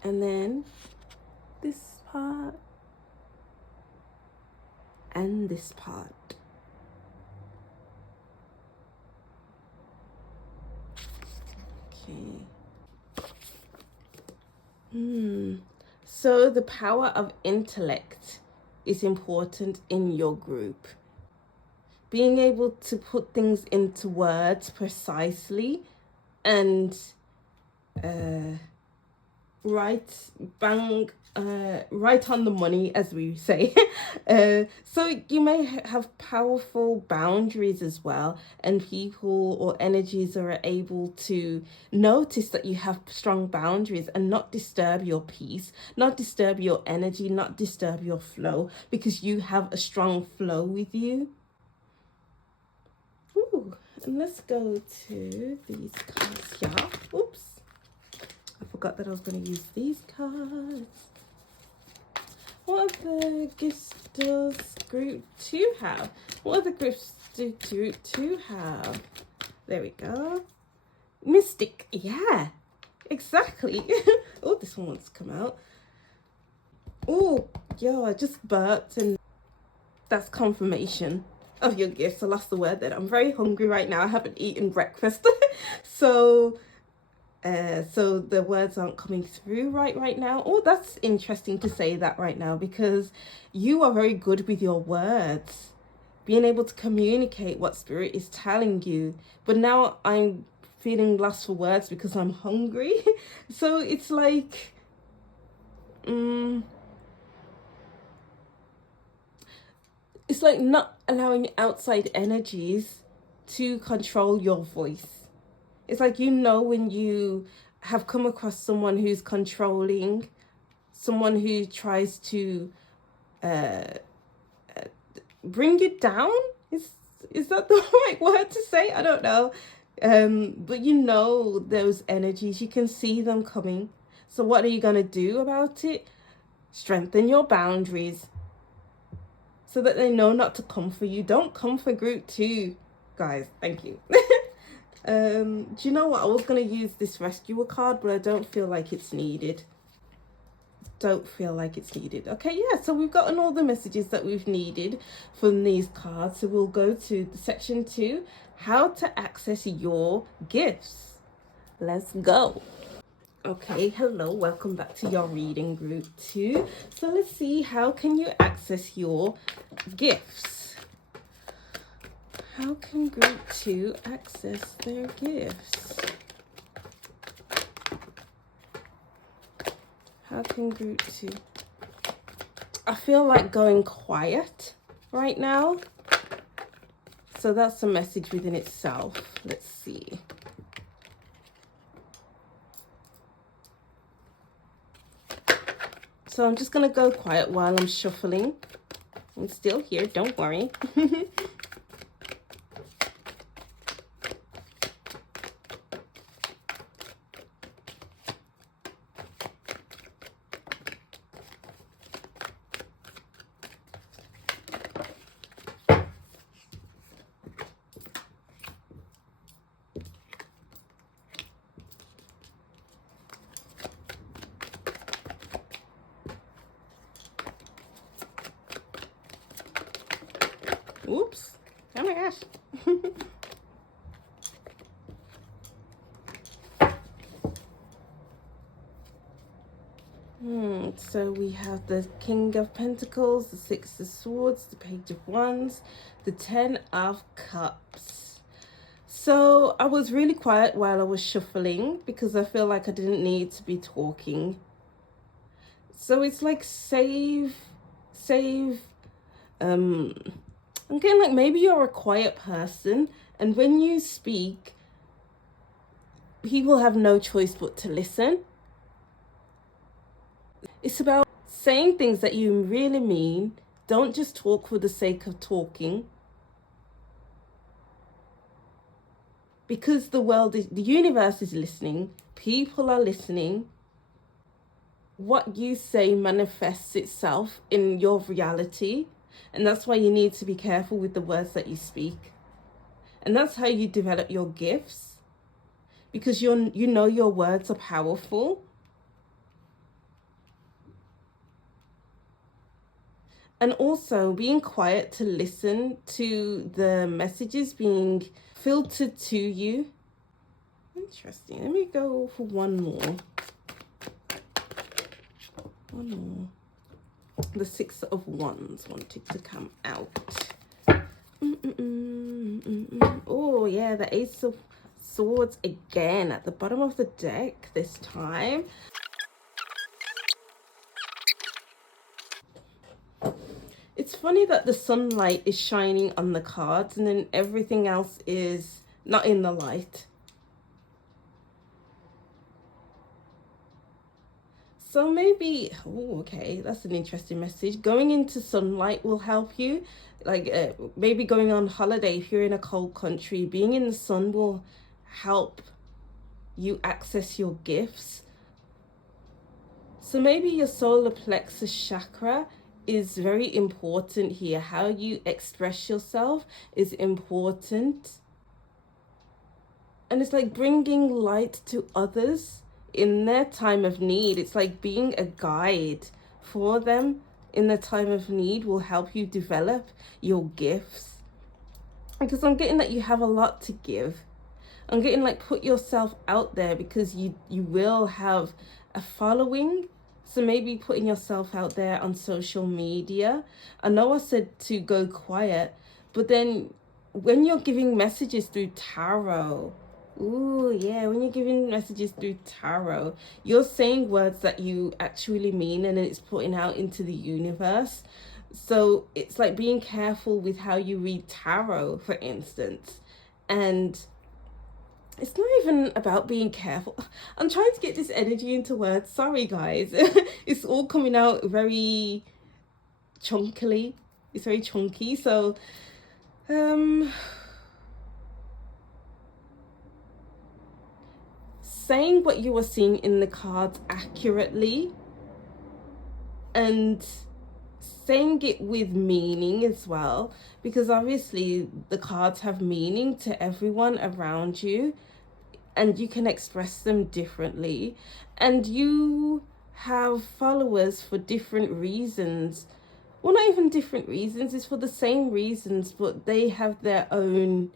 And then this part and this part. Okay. So the power of intellect is important in your group. Being able to put things into words precisely and right on the money, as we say. So you may have powerful boundaries as well, and people or energies are able to notice that you have strong boundaries and not disturb your peace, not disturb your energy, not disturb your flow, because you have a strong flow with you. Ooh, and let's go to these cards here. Oops. I forgot that I was going to use these cards. What other gifts does group 2 have? What other gifts do group 2 have? There we go. Mystic. Yeah, exactly. Oh, this one wants to come out. Oh, yeah, I just burped and that's confirmation of your gifts. I lost the word then. I'm very hungry right now. I haven't eaten breakfast. So the words aren't coming through right now. Oh, that's interesting to say that right now, because you are very good with your words, being able to communicate what spirit is telling you. But now I'm feeling lost for words because I'm hungry. So it's like, it's like not allowing outside energies to control your voice. It's like, you know, when you have come across someone who's controlling, someone who tries to bring you down. Is that the right word to say? I don't know. But you know those energies, you can see them coming. So what are you going to do about it? Strengthen your boundaries so that they know not to come for you. Don't come for group 2, guys. Thank you. Do you know what? I was going to use this rescuer card, but I don't feel like it's needed. Okay, yeah, so we've gotten all the messages that we've needed from these cards. So we'll go to section 2, how to access your gifts. Let's go. Okay, hello, welcome back to your reading, group 2. So let's see, how can you access your gifts? How can group 2 access their gifts? How can group 2? I feel like going quiet right now. So that's a message within itself. Let's see. So I'm just going to go quiet while I'm shuffling. I'm still here, don't worry. Oops. Oh my gosh. So we have the King of Pentacles, the Six of Swords, the Page of Wands, the Ten of Cups. So I was really quiet while I was shuffling because I feel like I didn't need to be talking. So it's like save. I'm getting like, maybe you're a quiet person, and when you speak, people have no choice but to listen. It's about saying things that you really mean. Don't just talk for the sake of talking. Because the universe is listening. People are listening. What you say manifests itself in your reality. And that's why you need to be careful with the words that you speak. And that's how you develop your gifts, because you know your words are powerful. And also being quiet to listen to the messages being filtered to you. Interesting. Let me go for one more. One more. The Six of Wands wanted to come out. Oh, yeah, the Ace of Swords again at the bottom of the deck this time. It's funny that the sunlight is shining on the cards and then everything else is not in the light. So maybe, oh, okay, that's an interesting message. Going into sunlight will help you. Like maybe going on holiday if you're in a cold country, being in the sun will help you access your gifts. So maybe your solar plexus chakra is very important here. How you express yourself is important. And it's like bringing light to others in their time of need. It's like being a guide for them in their time of need will help you develop your gifts. Because I'm getting that you have a lot to give. I'm getting like put yourself out there, because you will have a following. So maybe putting yourself out there on social media. I know I said to go quiet, but then when you're giving messages through tarot, ooh, yeah, when you're giving messages through tarot, you're saying words that you actually mean, and then it's putting out into the universe. So it's like being careful with how you read tarot, for instance. And it's not even about being careful. I'm trying to get this energy into words. Sorry, guys. It's all coming out very chunkily. It's very chunky. So, saying what you are seeing in the cards accurately and saying it with meaning as well, because obviously the cards have meaning to everyone around you and you can express them differently, and you have followers for different reasons. Well, not even different reasons, it's for the same reasons, but they have their own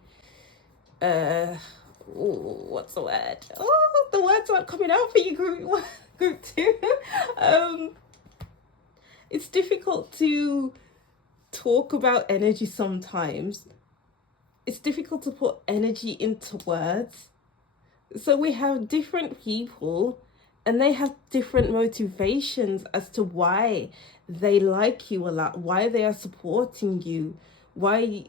what's the word? Oh, the words aren't coming out for you, group 2. It's difficult to talk about energy sometimes. It's difficult to put energy into words. So we have different people and they have different motivations as to why they like you a lot, why they are supporting you, why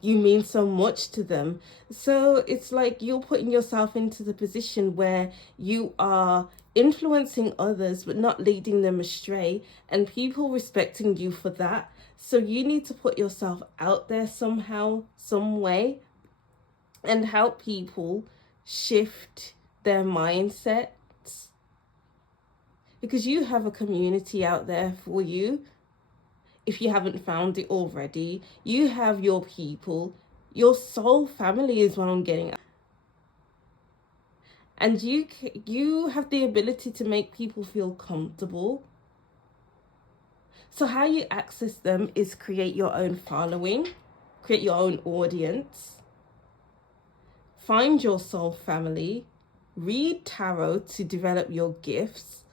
you mean so much to them. So it's like you're putting yourself into the position where you are influencing others but not leading them astray, and people respecting you for that. So you need to put yourself out there somehow, some way, and help people shift their mindsets, because you have a community out there for you. If you haven't found it already, you have your people, your soul family is what I'm getting at. And you have the ability to make people feel comfortable. So how you access them is create your own following, create your own audience, find your soul family, read tarot to develop your gifts.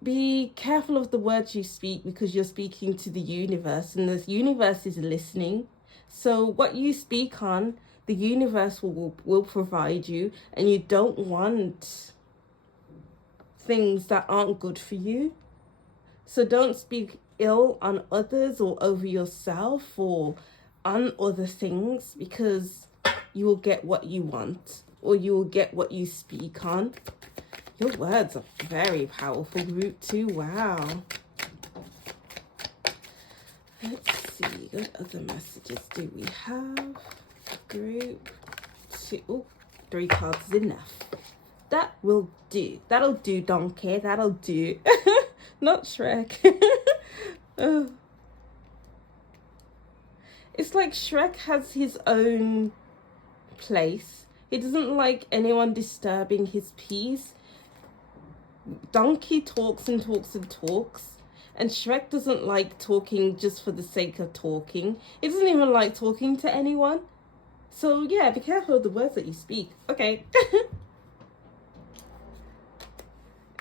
Be careful of the words you speak, because you're speaking to the universe and the universe is listening. So what you speak on, the universe will provide you, and you don't want things that aren't good for you. So don't speak ill on others or over yourself or on other things, because you will get what you want, or you will get what you speak on. Your words are very powerful, group 2. Wow. Let's see, what other messages do we have? Group 2. Oh, 3 cards is enough. That will do. That'll do, donkey. That'll do. Not Shrek. Ugh. It's like Shrek has his own place. He doesn't like anyone disturbing his peace. Donkey talks and talks and talks. And Shrek doesn't like talking just for the sake of talking. He doesn't even like talking to anyone. So yeah, be careful of the words that you speak. Okay.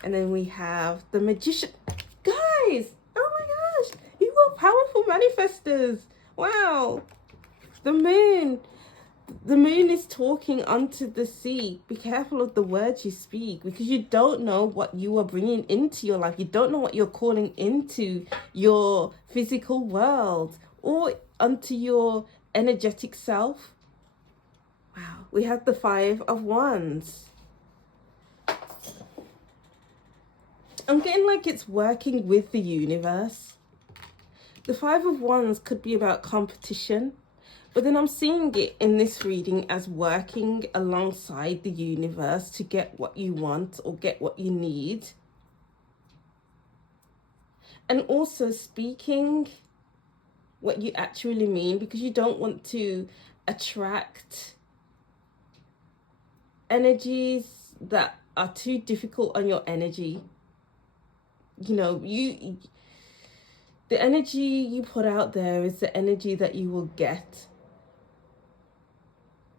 And then we have the magician. Guys, oh my gosh, you are powerful manifestors. Wow. The moon. The moon is talking unto the sea. Be careful of the words you speak, because you don't know what you are bringing into your life. You don't know what you're calling into your physical world or unto your energetic self. Wow. We have the 5 of Wands. I'm getting like it's working with the universe. The 5 of Wands could be about competition, but then I'm seeing it in this reading as working alongside the universe to get what you want or get what you need. And also speaking what you actually mean, because you don't want to attract energies that are too difficult on your energy. You know, the energy you put out there is the energy that you will get.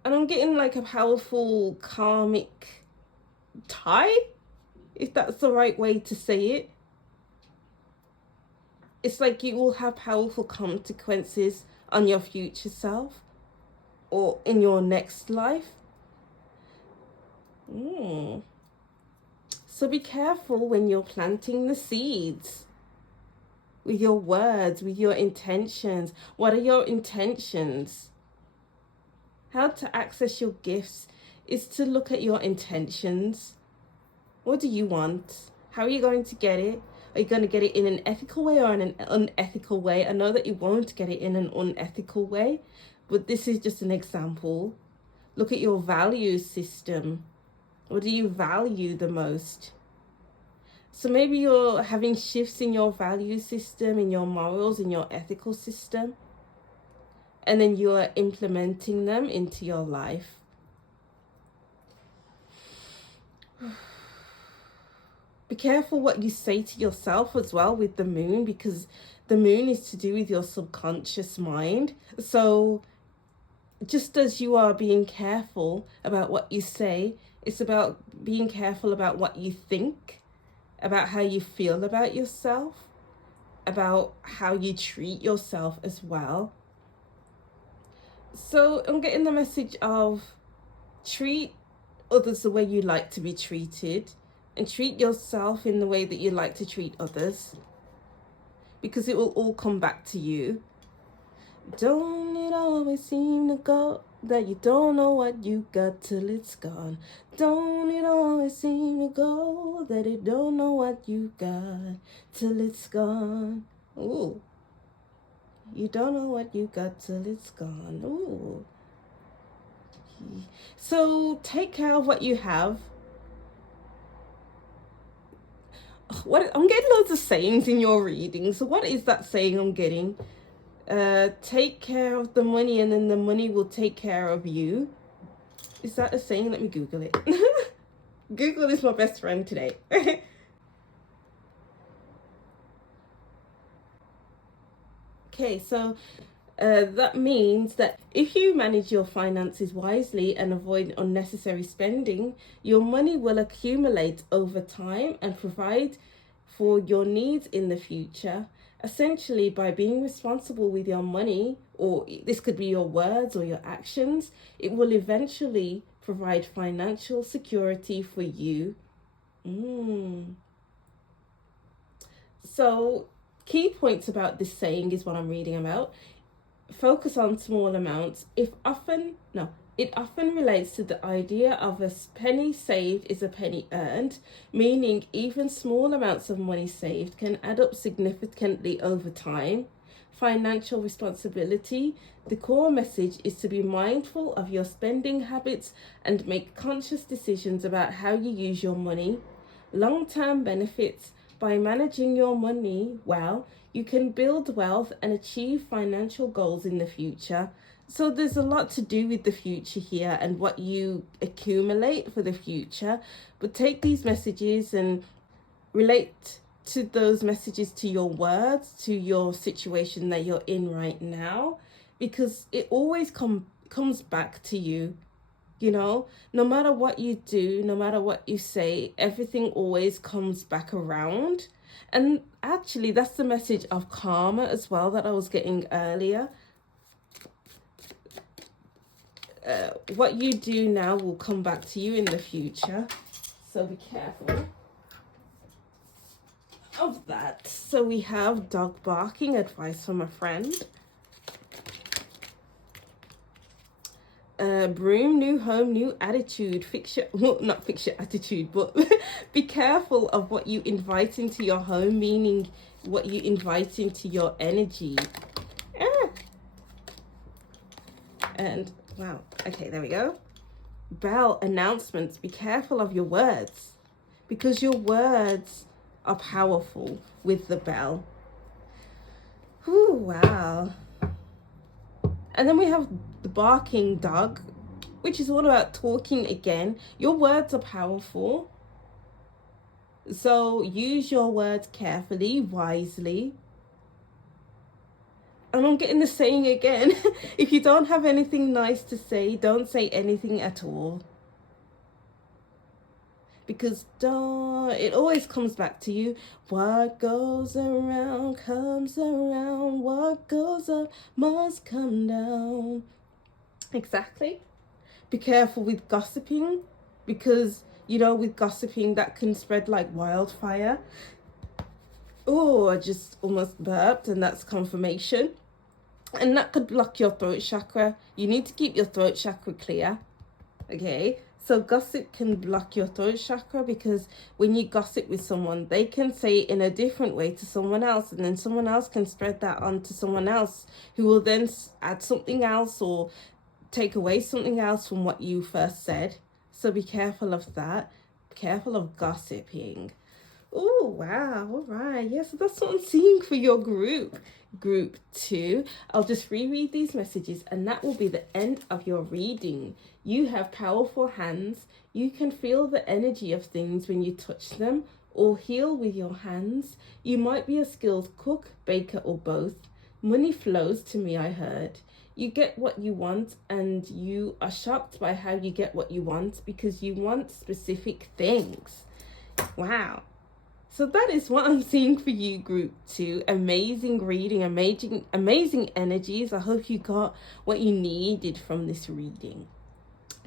And I'm getting like a powerful karmic tie, if that's the right way to say it. It's like you will have powerful consequences on your future self or in your next life. So be careful when you're planting the seeds. With your words, with your intentions. What are your intentions? How to access your gifts is to look at your intentions. What do you want? How are you going to get it? Are you going to get it in an ethical way or in an unethical way? I know that you won't get it in an unethical way, but this is just an example. Look at your value system. What do you value the most? So maybe you're having shifts in your value system, in your morals, in your ethical system. And then you are implementing them into your life. Be careful what you say to yourself as well with the moon, because the moon is to do with your subconscious mind. So just as you are being careful about what you say, it's about being careful about what you think, about how you feel about yourself, about how you treat yourself as well. So I'm getting the message of treat others the way you like to be treated, and treat yourself in the way that you like to treat others, because it will all come back to you. Don't it always seem to go that you don't know what you got till it's gone? Don't it always seem to go that you don't know what you got till it's gone? Ooh. You don't know what you got till it's gone. Ooh. So take care of what you have. I'm getting loads of sayings in your reading. So what is that saying I'm getting? Take care of the money and then the money will take care of you. Is that a saying? Let me Google it. Google is my best friend today. Okay, so that means that if you manage your finances wisely and avoid unnecessary spending, your money will accumulate over time and provide for your needs in the future. Essentially, by being responsible with your money, or this could be your words or your actions, it will eventually provide financial security for you. So, key points about this saying is what I'm reading about. Focus on small amounts. It often relates to the idea of a penny saved is a penny earned, meaning even small amounts of money saved can add up significantly over time. Financial responsibility. The core message is to be mindful of your spending habits and make conscious decisions about how you use your money. Long-term benefits. By managing your money well, You can build wealth and achieve financial goals in the future. So there's a lot to do with the future here and what you accumulate for the future. But take these messages and relate to those messages to your words, to your situation that you're in right now, because it always comes back to you. You know, no matter what you do, no matter what you say, everything always comes back around. And actually, that's the message of karma as well that I was getting earlier. What you do now will come back to you in the future. So be careful of that. So we have dog barking, advice from a friend. Broom, new home, new attitude. Not fix your attitude, but be careful of what you invite into your home, meaning what you invite into your energy. And wow, okay, there we go. Bell, announcements. Be careful of your words, because your words are powerful with the bell. Ooh, wow. And then we have the barking dog, which is all about talking again. Your words are powerful, so use your words carefully, wisely. And I'm getting the saying again. If you don't have anything nice to say, don't say anything at all. Because it always comes back to you. What goes around comes around. What goes up must come down. Exactly. Be careful with gossiping, because, you know, with gossiping that can spread like wildfire. Oh, I just almost burped, and that's confirmation. And that could block your throat chakra. You need to keep your throat chakra clear. Okay? So gossip can block your throat chakra, because when you gossip with someone, they can say it in a different way to someone else, and then someone else can spread that on to someone else, who will then add something else or take away something else from what you first said. So be careful of that. Be careful of gossiping. Oh, wow. All right. Yeah, so that's what I'm seeing for your group 2. I'll just reread these messages, and that will be the end of your reading. You have powerful hands. You can feel the energy of things when you touch them or heal with your hands. You might be a skilled cook, baker, or both. Money flows to me, I heard. You get what you want, and you are shocked by how you get what you want, because you want specific things. Wow. So that is what I'm seeing for you, group 2. Amazing reading, amazing energies. I hope you got what you needed from this reading.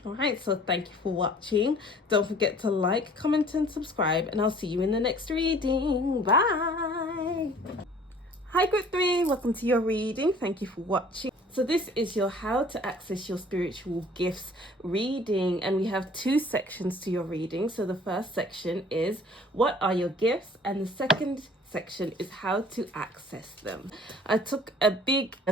All right, so thank you for watching. Don't forget to like, comment, and subscribe, and I'll see you in the next reading. Bye. Hi, group 3. Welcome to your reading. Thank you for watching. So this is your how to access your spiritual gifts reading, and we have 2 sections to your reading. So the first section is what are your gifts, and the second section is how to access them. I took a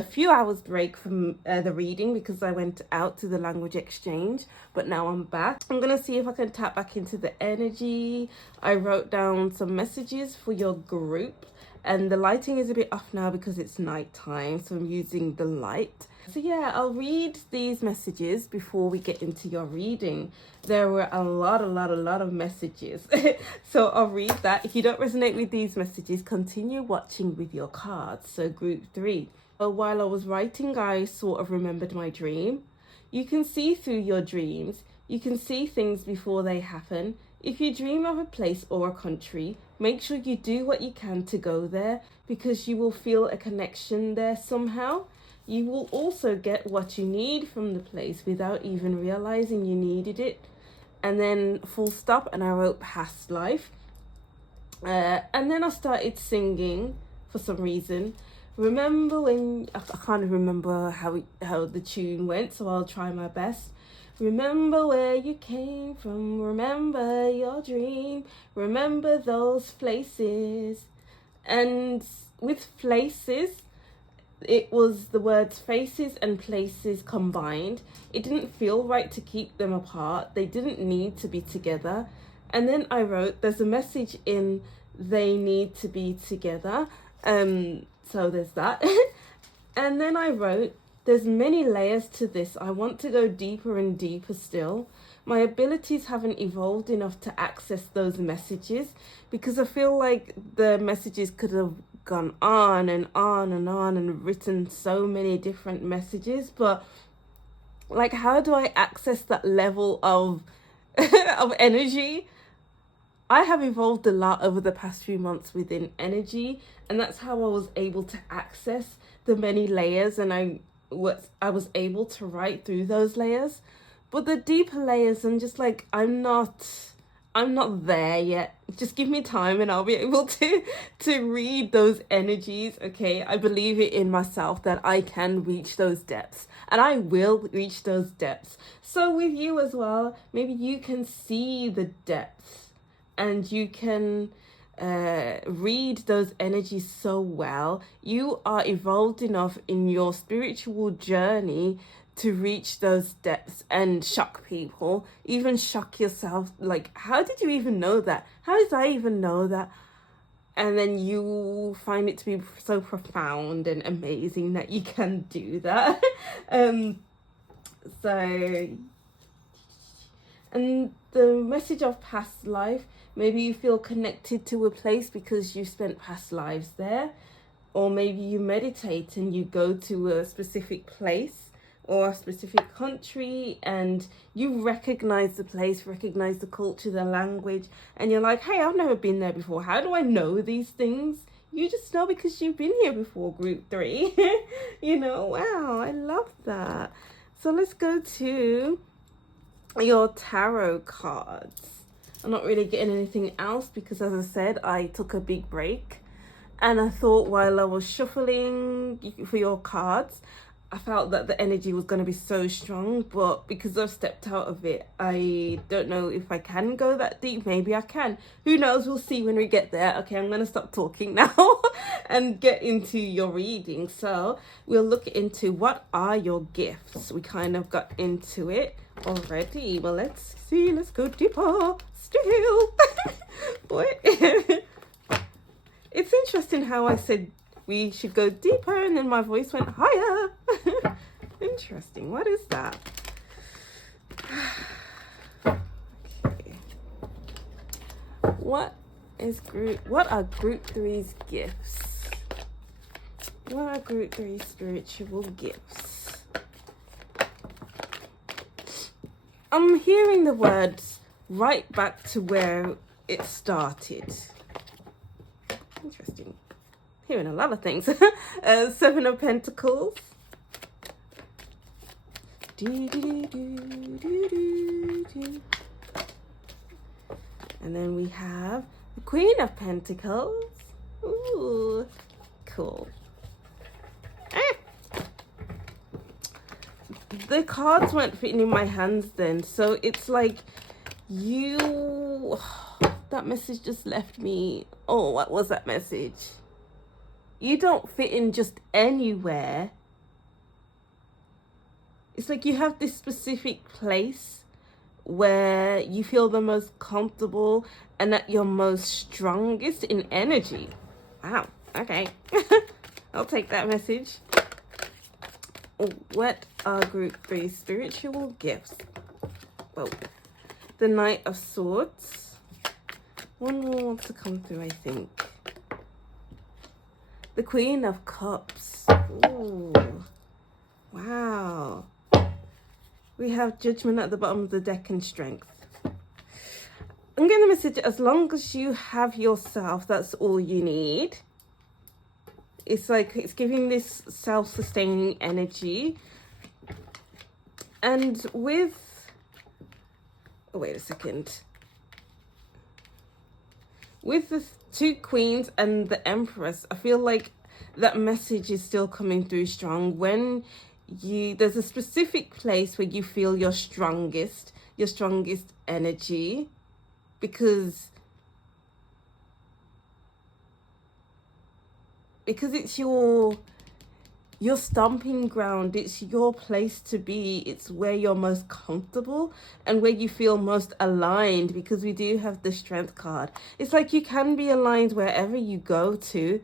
few hours break from the reading because I went out to the language exchange, but now I'm back. I'm gonna see if I can tap back into the energy. I wrote down some messages for your group, and the lighting is a bit off now because it's night time, so I'm using the light. So yeah, I'll read these messages before we get into your reading. There were a lot of messages. So I'll read that. If you don't resonate with these messages, continue watching with your cards. So group 3. While I was writing, I sort of remembered my dream. You can see through your dreams. You can see things before they happen. If you dream of a place or a country, make sure you do what you can to go there, because you will feel a connection there somehow. You will also get what you need from the place without even realizing you needed it. And then full stop, and I wrote past life. And then I started singing for some reason. Remember when, I can't remember how the tune went, so I'll try my best. Remember where you came from, remember your dream, remember those places. And with places, it was the words faces and places combined. It didn't feel right to keep them apart. They didn't need to be together. And then I wrote, there's a message in they need to be together. So there's that. And then I wrote, there's many layers to this. I want to go deeper and deeper still. My abilities haven't evolved enough to access those messages because I feel like the messages could have gone on and on and on and written so many different messages. But like, how do I access that level of of energy? I have evolved a lot over the past few months within energy, and that's how I was able to access the many layers, and I was able to write through those layers. But the deeper layers, I'm just like, I'm not there yet. Just give me time and I'll be able to read those energies. Okay, I believe it in myself that I can reach those depths, and I will reach those depths. So with you as well, maybe you can see the depths and you can read those energies so well. You are evolved enough in your spiritual journey to reach those depths and shock people, even shock yourself. Like, how did you even know that? How did I even know that? And then you find it to be so profound and amazing that you can do that. And the message of past life, maybe you feel connected to a place because you spent past lives there, or maybe you meditate and you go to a specific place or a specific country and you recognize the place, recognize the culture, the language, and you're like, hey, I've never been there before. How do I know these things? You just know because you've been here before, group 3. You know, wow, I love that. So let's go to your tarot cards. I'm not really getting anything else because, as I said, I took a big break, and I thought while I was shuffling for your cards, I felt that the energy was going to be so strong, but because I've stepped out of it, I don't know if I can go that deep. Maybe I can. Who knows? We'll see when we get there. Okay, I'm going to stop talking now and get into your reading. So we'll look into what are your gifts. We kind of got into it already. Well, let's see. Let's go deeper still. What? It's interesting how I said we should go deeper and then my voice went higher. Interesting. What is that? Okay. What are group 3's gifts? What are group 3's spiritual gifts? I'm hearing the words right back to where it started. Interesting. Hearing a lot of things. 7 of Pentacles. And then we have the Queen of Pentacles. Ooh, cool. The cards weren't fitting in my hands then, so it's like that message just left me. Oh, what was that message? You don't fit in just anywhere. It's like you have this specific place where you feel the most comfortable and at your most strongest in energy. Wow, okay. I'll take that message. What are group 3's spiritual gifts? Well, the Knight of Swords. One more wants to come through, I think. The Queen of Cups. Ooh, wow. We have Judgment at the bottom of the deck and Strength. I'm getting the message, as long as you have yourself, that's all you need. It's like it's giving this self-sustaining energy. And with... Oh, wait a second. With the 2 queens and the Empress, I feel like that message is still coming through strong. When there's a specific place where you feel your strongest energy, because it's your stomping ground, it's your place to be, it's where you're most comfortable and where you feel most aligned, because we do have the Strength card. It's like you can be aligned wherever you go to,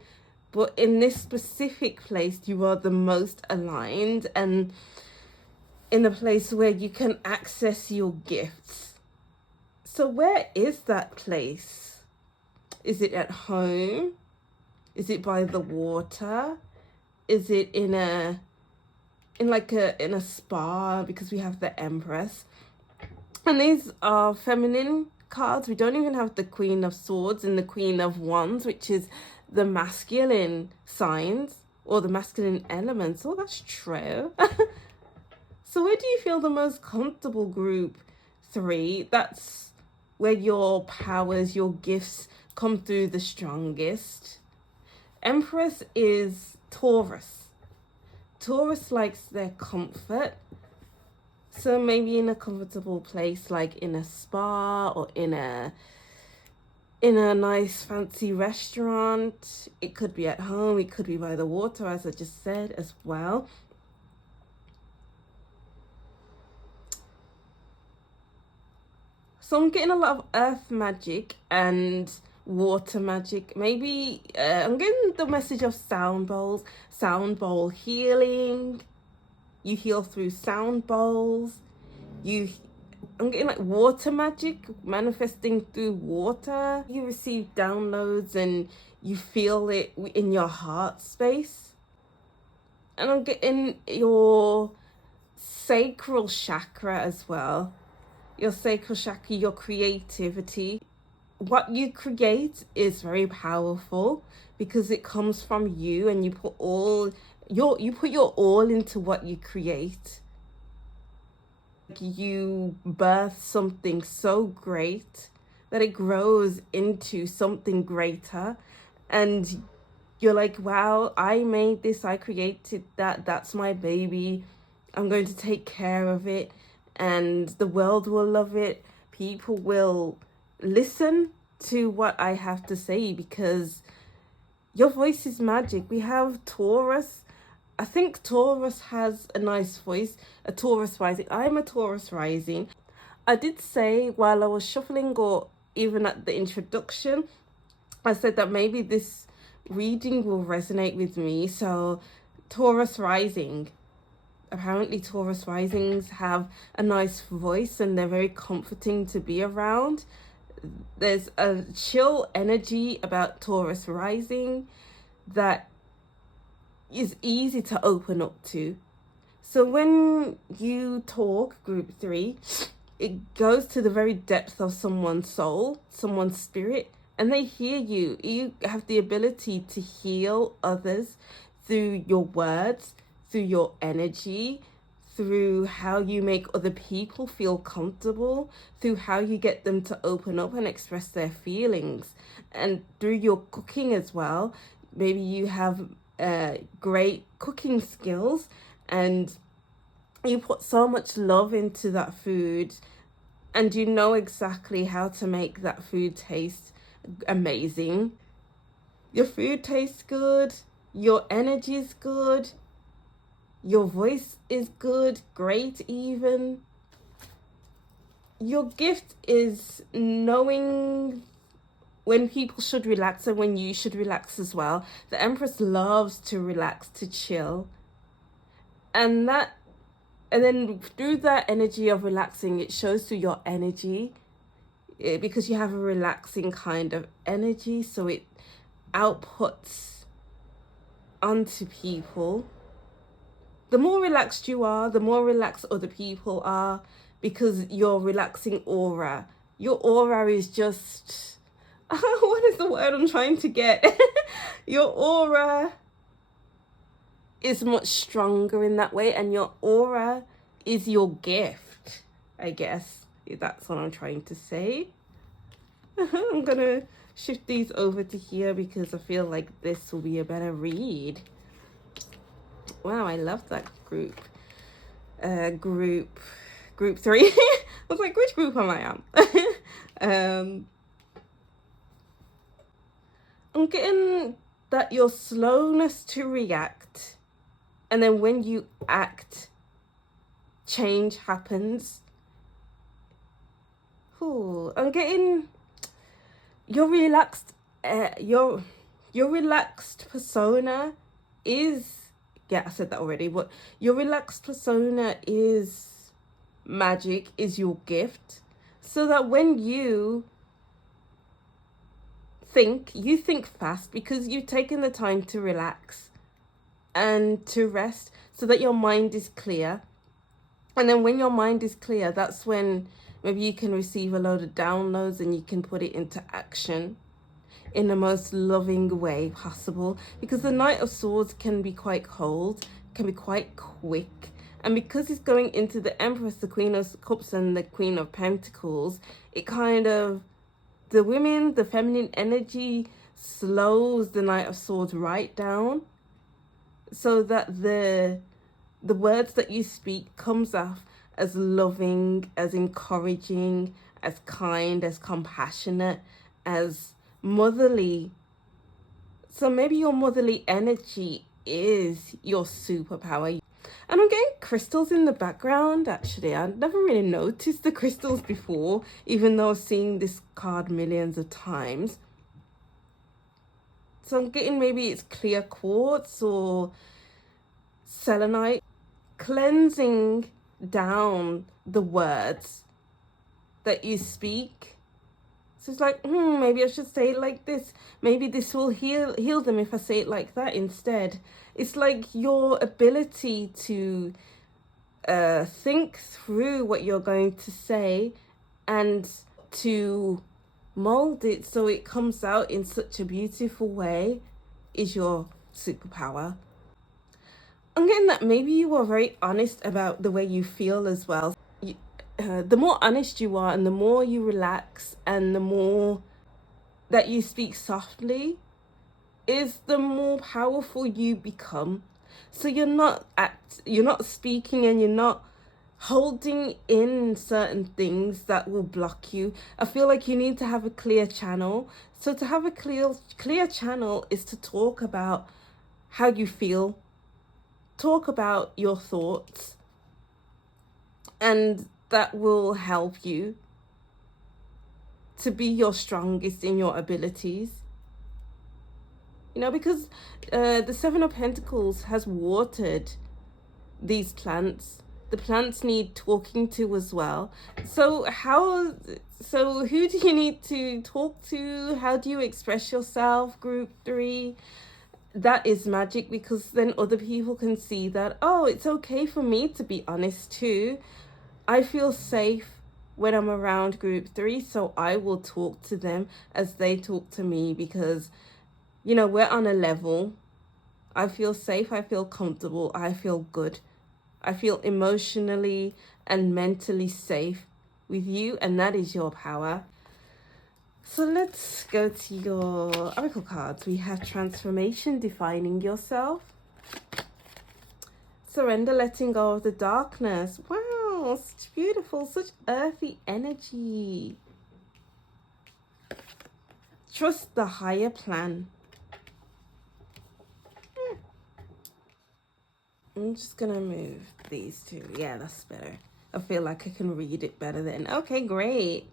but in this specific place, you are the most aligned and in a place where you can access your gifts. So where is that place? Is it at home? Is it by the water? Is it in a spa, because we have the Empress? And these are feminine cards. We don't even have the Queen of Swords and the Queen of Wands, which is the masculine signs or the masculine elements. Oh, that's true. So where do you feel the most comfortable, group 3? That's where your powers, your gifts come through the strongest. Empress is Taurus. Taurus likes their comfort. So maybe in a comfortable place, like in a spa or in a nice fancy restaurant. It could be at home, it could be by the water, as I just said as well. So I'm getting a lot of earth magic and water magic. Maybe I'm getting the message of sound bowls, sound bowl healing. You heal through sound bowls. I'm getting like water magic, manifesting through water. You receive downloads and you feel it in your heart space. And I'm getting your sacral chakra as well. Your sacral chakra, your creativity. What you create is very powerful because it comes from you, and you put your all into what you create. You birth something so great that it grows into something greater, and you're like, wow, I made this, I created that's my baby. I'm going to take care of it, and the world will love it. People will listen to what I have to say because your voice is magic. We have Taurus. I think Taurus has a nice voice, a Taurus rising. I'm a Taurus rising. I did say while I was shuffling, or even at the introduction, I said that maybe this reading will resonate with me. So Taurus rising. Apparently Taurus risings have a nice voice and they're very comforting to be around. There's a chill energy about Taurus rising that is easy to open up to. So when you talk, group 3, it goes to the very depth of someone's soul, someone's spirit, and they hear you. You have the ability to heal others through your words, through your energy, through how you make other people feel comfortable, through how you get them to open up and express their feelings, and through your cooking as well. Maybe you have great cooking skills and you put so much love into that food, and you know exactly how to make that food taste amazing. Your food tastes good, your energy is good, your voice is good, great even. Your gift is knowing when people should relax and when you should relax as well. The Empress loves to relax, to chill. And then through that energy of relaxing, it shows through your energy, because you have a relaxing kind of energy, so it outputs onto people. The more relaxed you are, the more relaxed other people are, because your relaxing aura, your aura is just, what is the word I'm trying to get? Your aura is much stronger in that way, and your aura is your gift, I guess. That's what I'm trying to say. I'm gonna shift these over to here because I feel like this will be a better read. Wow, I love that group. Group 3. I was like, which group am I on? I'm getting that your slowness to react, and then when you act, change happens. Ooh, I'm getting you're relaxed. Your relaxed persona is, yeah, I said that already, but your relaxed persona is magic, is your gift. So that when you think fast because you've taken the time to relax and to rest so that your mind is clear. And then when your mind is clear, that's when maybe you can receive a load of downloads and you can put it into action in the most loving way possible. Because the Knight of Swords can be quite cold, can be quite quick. And because it's going into the Empress, the Queen of Cups and the Queen of Pentacles, it kind of, the women, the feminine energy slows the Knight of Swords right down so that the words that you speak comes off as loving, as encouraging, as kind, as compassionate, as motherly. So maybe your motherly energy is your superpower. And I'm getting crystals in the background, actually. I never really noticed the crystals before, even though I've seen this card millions of times. So I'm getting maybe it's clear quartz or selenite, cleansing down the words that you speak. So it's like, maybe I should say it like this. Maybe this will heal them if I say it like that instead. It's like your ability to think through what you're going to say and to mold it so it comes out in such a beautiful way is your superpower. I'm getting that maybe you are very honest about the way you feel as well. The more honest you are and the more you relax and the more that you speak softly is the more powerful you become. So you're not speaking and you're not holding in certain things that will block you. I feel like you need to have a clear channel. So to have a clear channel is to talk about how you feel, talk about your thoughts, and that will help you to be your strongest in your abilities. You know, because the Seven of Pentacles has watered these plants. The plants need talking to as well. So who do you need to talk to? How do you express yourself, group 3? That is magic, because then other people can see that, oh, it's okay for me to be honest too. I feel safe when I'm around group 3, so I will talk to them as they talk to me, because, you know, we're on a level. I feel safe, I feel comfortable, I feel good. I feel emotionally and mentally safe with you, and that is your power. So let's go to your oracle cards. We have transformation, defining yourself. Surrender, letting go of the darkness. Wow, such beautiful, such earthy energy. Trust the higher plan. I'm just gonna move these two. Yeah, that's better. I feel like I can read it better then. Okay, great.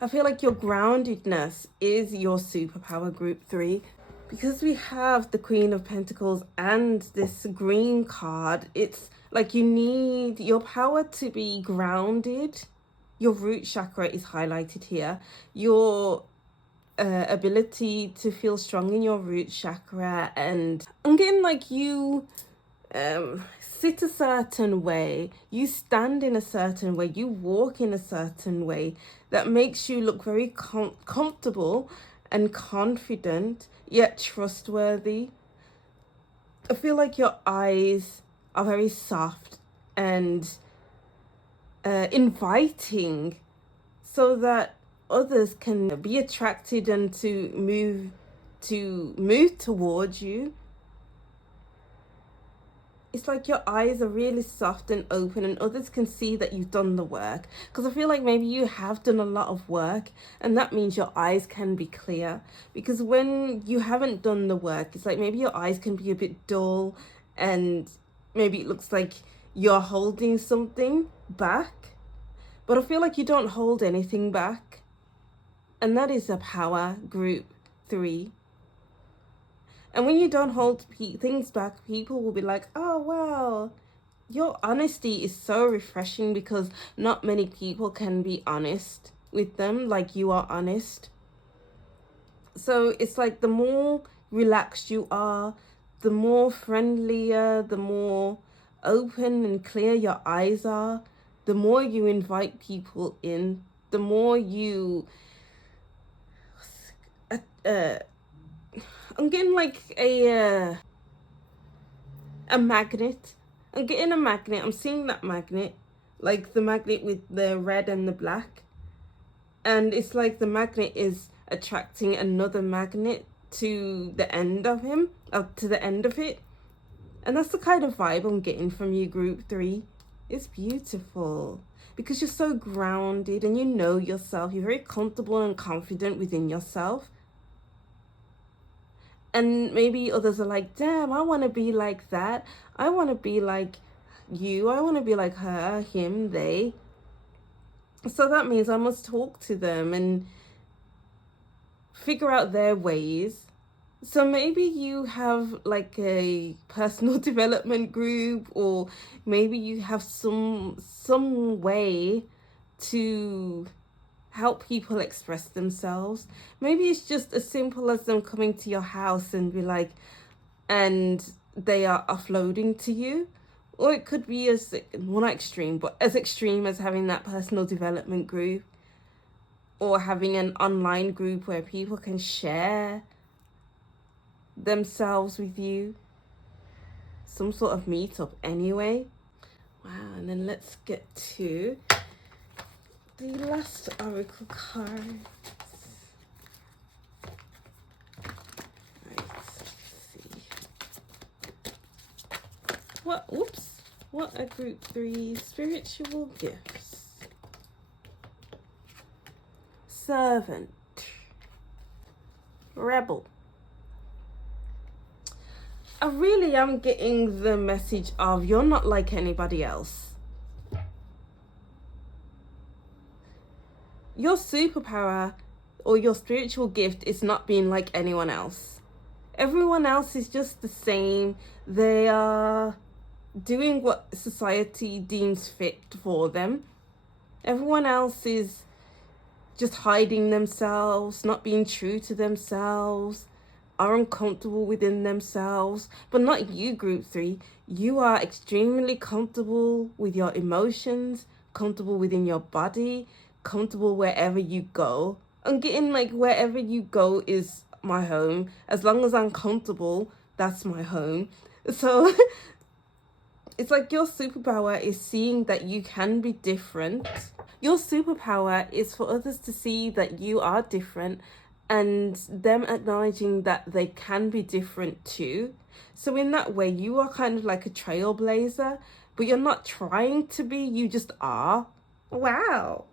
I feel like your groundedness is your superpower, group 3. Because we have the Queen of Pentacles and this green card, it's like you need your power to be grounded. Your root chakra is highlighted here. Your ability to feel strong in your root chakra. And I'm getting like you sit a certain way, you stand in a certain way, you walk in a certain way that makes you look very comfortable and confident, yet trustworthy. I feel like your eyes are very soft and inviting, so that others can be attracted and to move towards you. It's like your eyes are really soft and open, and others can see that you've done the work. Because I feel like maybe you have done a lot of work, and that means your eyes can be clear. Because when you haven't done the work, it's like maybe your eyes can be a bit dull, and maybe it looks like you're holding something back. But I feel like you don't hold anything back. And that is a power, group 3. And when you don't hold things back, people will be like, oh, wow, your honesty is so refreshing, because not many people can be honest with them like you are honest. So it's like the more relaxed you are, the more friendlier, the more open and clear your eyes are, the more you invite people in, the more you I'm getting like a magnet. I'm getting a magnet. I'm seeing that magnet, like the magnet with the red and the black. And it's like the magnet is attracting another magnet to the end of him, to the end of it. And that's the kind of vibe I'm getting from you, group 3. It's beautiful because you're so grounded and you know yourself. You're very comfortable and confident within yourself. And maybe others are like, damn, I want to be like that. I want to be like you. I want to be like her, him, they. So that means I must talk to them and figure out their ways. So maybe you have like a personal development group, or maybe you have some way to help people express themselves. Maybe it's just as simple as them coming to your house and be like, and they are offloading to you. Or it could be as, well, not extreme, but as extreme as having that personal development group, or having an online group where people can share themselves with you. Some sort of meetup anyway. Wow, and then let's get to the last oracle card. Right, let's see. What are group 3 spiritual gifts? Servant. Rebel. I really am getting the message of you're not like anybody else. Your superpower or your spiritual gift is not being like anyone else. Everyone else is just the same. They are doing what society deems fit for them. Everyone else is just hiding themselves, not being true to themselves, are uncomfortable within themselves. But not you, group 3. You are extremely comfortable with your emotions, comfortable within your body, comfortable wherever you go. I'm getting like wherever you go is my home. As long as I'm comfortable, that's my home. So it's like your superpower is seeing that you can be different. Your superpower is for others to see that you are different, and them acknowledging that they can be different too. So in that way, you are kind of like a trailblazer, but you're not trying to be, you just are. Wow.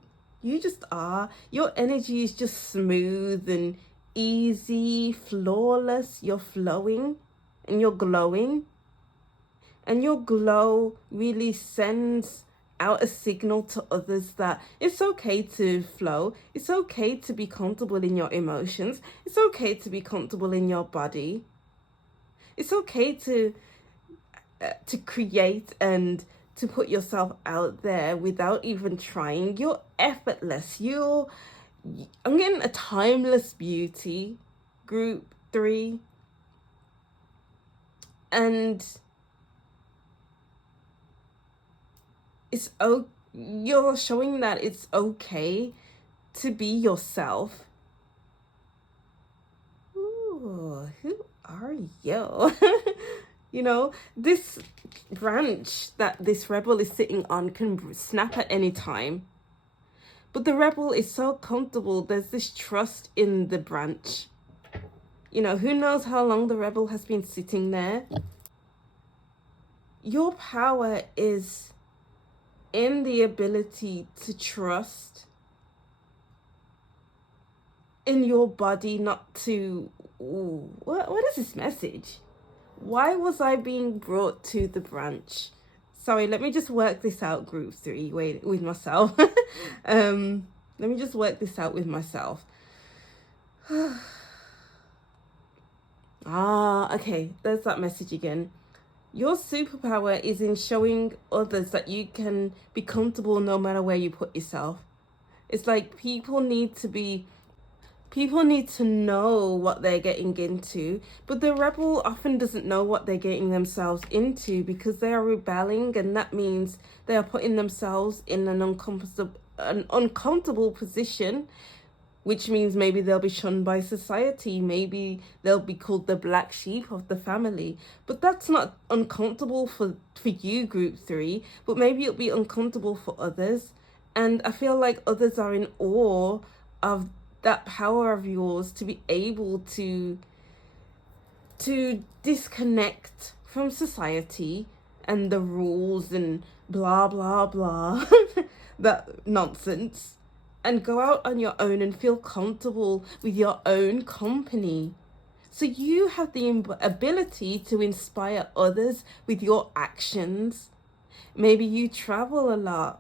You just are. Your energy is just smooth and easy, flawless. You're flowing and you're glowing. And your glow really sends out a signal to others that it's okay to flow. It's okay to be comfortable in your emotions. It's okay to be comfortable in your body. It's okay to create and to put yourself out there without even trying. You're effortless. I'm getting a timeless beauty, group 3. And you're showing that it's okay to be yourself. Ooh, who are you? You know, this branch that this rebel is sitting on can snap at any time. But the rebel is so comfortable. There's this trust in the branch. You know, who knows how long the rebel has been sitting there. Your power is in the ability to trust in your body, not to... Ooh, what is this message? Why was I being brought to the branch? Sorry, let me just work this out, group 3, with myself. Let me just work this out with myself. Okay, there's that message again. Your superpower is in showing others that you can be comfortable no matter where you put yourself. It's like people need to know what they're getting into, but the rebel often doesn't know what they're getting themselves into because they are rebelling, and that means they are putting themselves in an uncomfortable position, which means maybe they'll be shunned by society, maybe they'll be called the black sheep of the family. But that's not uncomfortable for you, group 3, but maybe it'll be uncomfortable for others. And I feel like others are in awe of that power of yours to be able to disconnect from society and the rules and blah blah blah that nonsense, and go out on your own and feel comfortable with your own company. So you have the ability to inspire others with your actions. Maybe you travel a lot.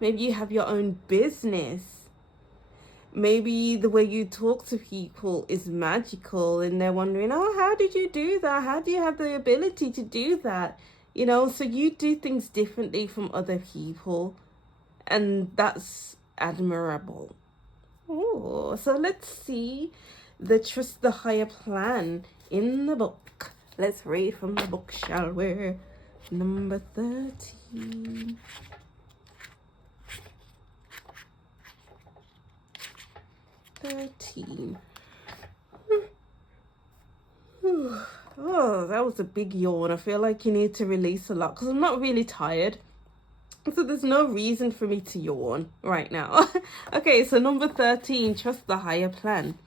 Maybe you have your own business. Maybe the way you talk to people is magical and they're wondering, oh, how did you do that? How do you have the ability to do that? So you do things differently from other people, and that's admirable. Oh, so let's see the Trust the Higher Plan in the book. Let's read from the book, shall we? Number 13. 13. Oh, that was a big yawn. I feel like you need to release a lot because I'm not really tired. So there's no reason for me to yawn right now. Okay, so number 13, trust the higher plan.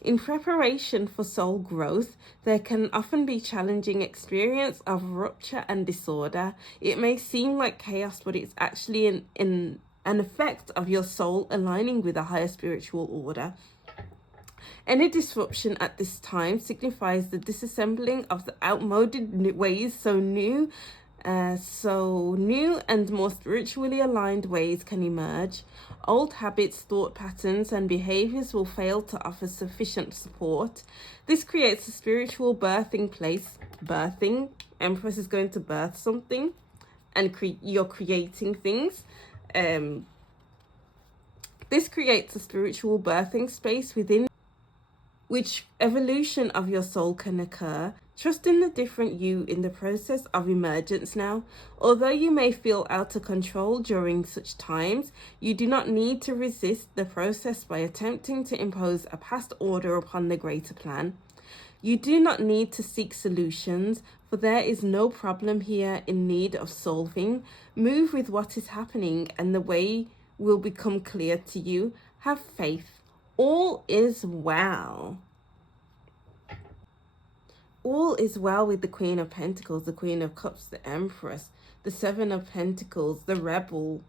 In preparation for soul growth, there can often be challenging experience of rupture and disorder. It may seem like chaos, but it's actually an effect of your soul aligning with a higher spiritual order. Any disruption at this time signifies the disassembling of the outmoded ways, so new and more spiritually aligned ways can emerge. Old habits, thought patterns, and behaviors will fail to offer sufficient support. This creates a spiritual birthing place. Birthing. Empress is going to birth something, and you're creating things. This creates a spiritual birthing space within which evolution of your soul can occur. Trust in the different you in the process of emergence now. Although you may feel out of control during such times, you do not need to resist the process by attempting to impose a past order upon the greater plan. You do not need to seek solutions, for there is no problem here in need of solving. Move with what is happening and the way will become clear to you. Have faith. All is well. All is well with the Queen of Pentacles, the Queen of Cups, the Empress, the Seven of Pentacles, the Rebel,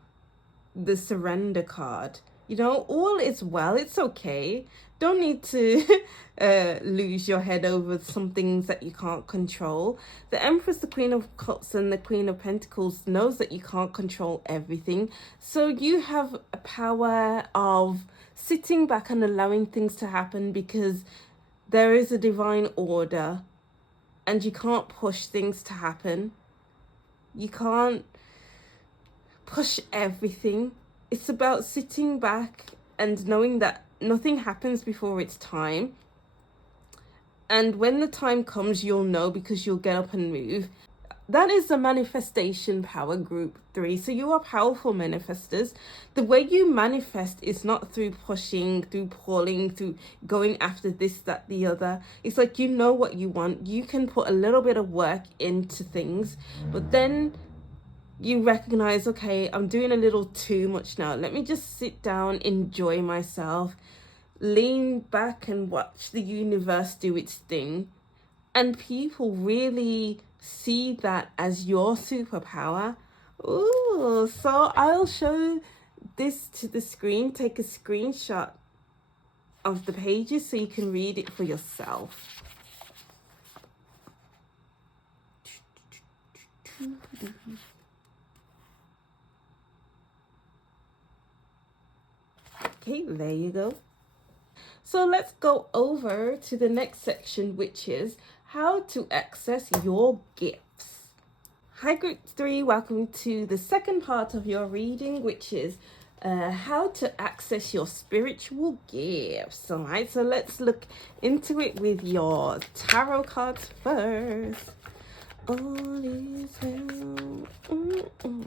the Surrender card. All is well. It's okay. Don't need to lose your head over some things that you can't control. The Empress, the Queen of Cups, and the Queen of Pentacles knows that you can't control everything. So you have a power of sitting back and allowing things to happen because there is a divine order and you can't push things to happen. You can't push everything. It's about sitting back and knowing that nothing happens before its time. And when the time comes, you'll know because you'll get up and move. That is the manifestation power, group 3. So you are powerful manifestors. The way you manifest is not through pushing, through pulling, through going after this, that, the other. It's like you know what you want. You can put a little bit of work into things, but then you recognize, okay, I'm doing a little too much now. Let me just sit down, enjoy myself, lean back and watch the universe do its thing. And people really see that as your superpower. Ooh, so I'll show this to the screen. Take a screenshot of the pages so you can read it for yourself. Okay, there you go. So let's go over to the next section, which is how to access your gifts. Hi group 3, welcome to the second part of your reading, which is how to access your spiritual gifts. All right, so let's look into it with your tarot cards first. All is well.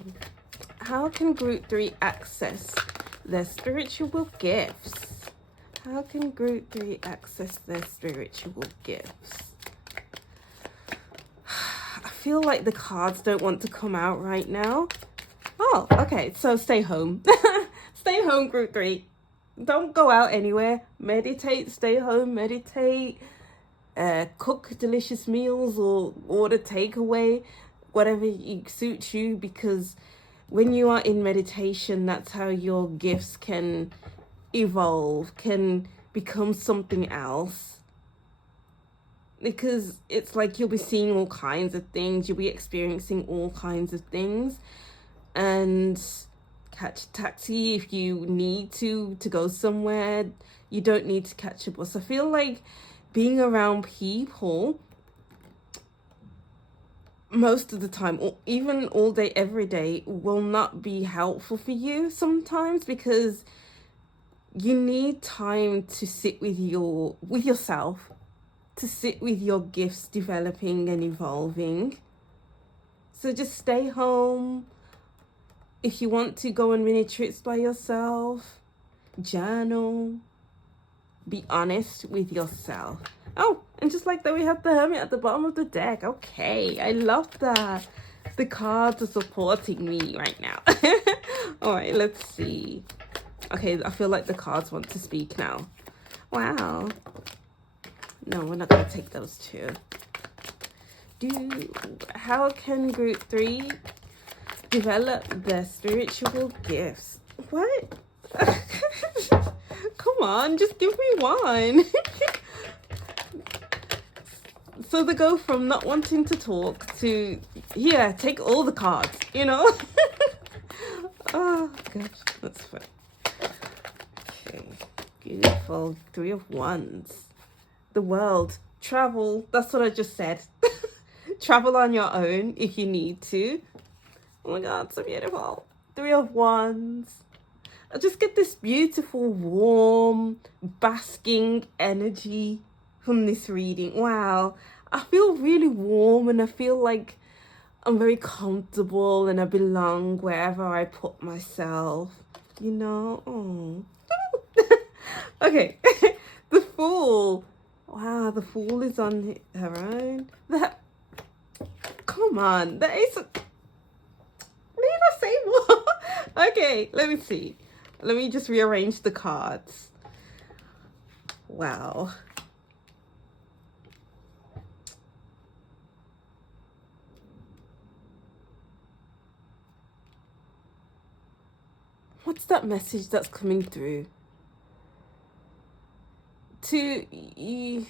How can group 3 access their spiritual gifts? How can group 3 access their spiritual gifts? I feel like the cards don't want to come out right now. Oh, okay, so stay home. Stay home, group 3. Don't go out anywhere. Meditate, stay home, meditate. Cook delicious meals or order takeaway, whatever suits you, because when you are in meditation, that's how your gifts can evolve, can become something else. Because it's like you'll be seeing all kinds of things, you'll be experiencing all kinds of things, and catch a taxi if you need to go somewhere. You don't need to catch a bus. I feel like being around people most of the time, or even all day, every day, will not be helpful for you sometimes, because you need time to sit with yourself, to sit with your gifts developing and evolving. So just stay home. If you want to go on mini trips by yourself, journal, be honest with yourself. Oh, and just like that, we have the Hermit at the bottom of the deck. Okay, I love that. The cards are supporting me right now. All right, let's see. Okay, I feel like the cards want to speak now. Wow. No, we're not going to take those two. How can group 3 develop their spiritual gifts? What? Come on, just give me one. So they go from not wanting to talk to, yeah, take all the cards, you know? Oh, gosh, that's fun. Okay, beautiful. 3 of Wands. The world. Travel. That's what I just said. Travel on your own if you need to. Oh my God, so beautiful. 3 of Wands. I just get this beautiful, warm, basking energy from this reading. Wow. I feel really warm, and I feel like I'm very comfortable and I belong wherever I put myself, you know? Oh. Okay. The Fool. Wow, the Fool is on her own. Come on. The Ace of... Need I say more? Okay, let me see. Let me just rearrange the cards. Wow. What's that message that's coming through? The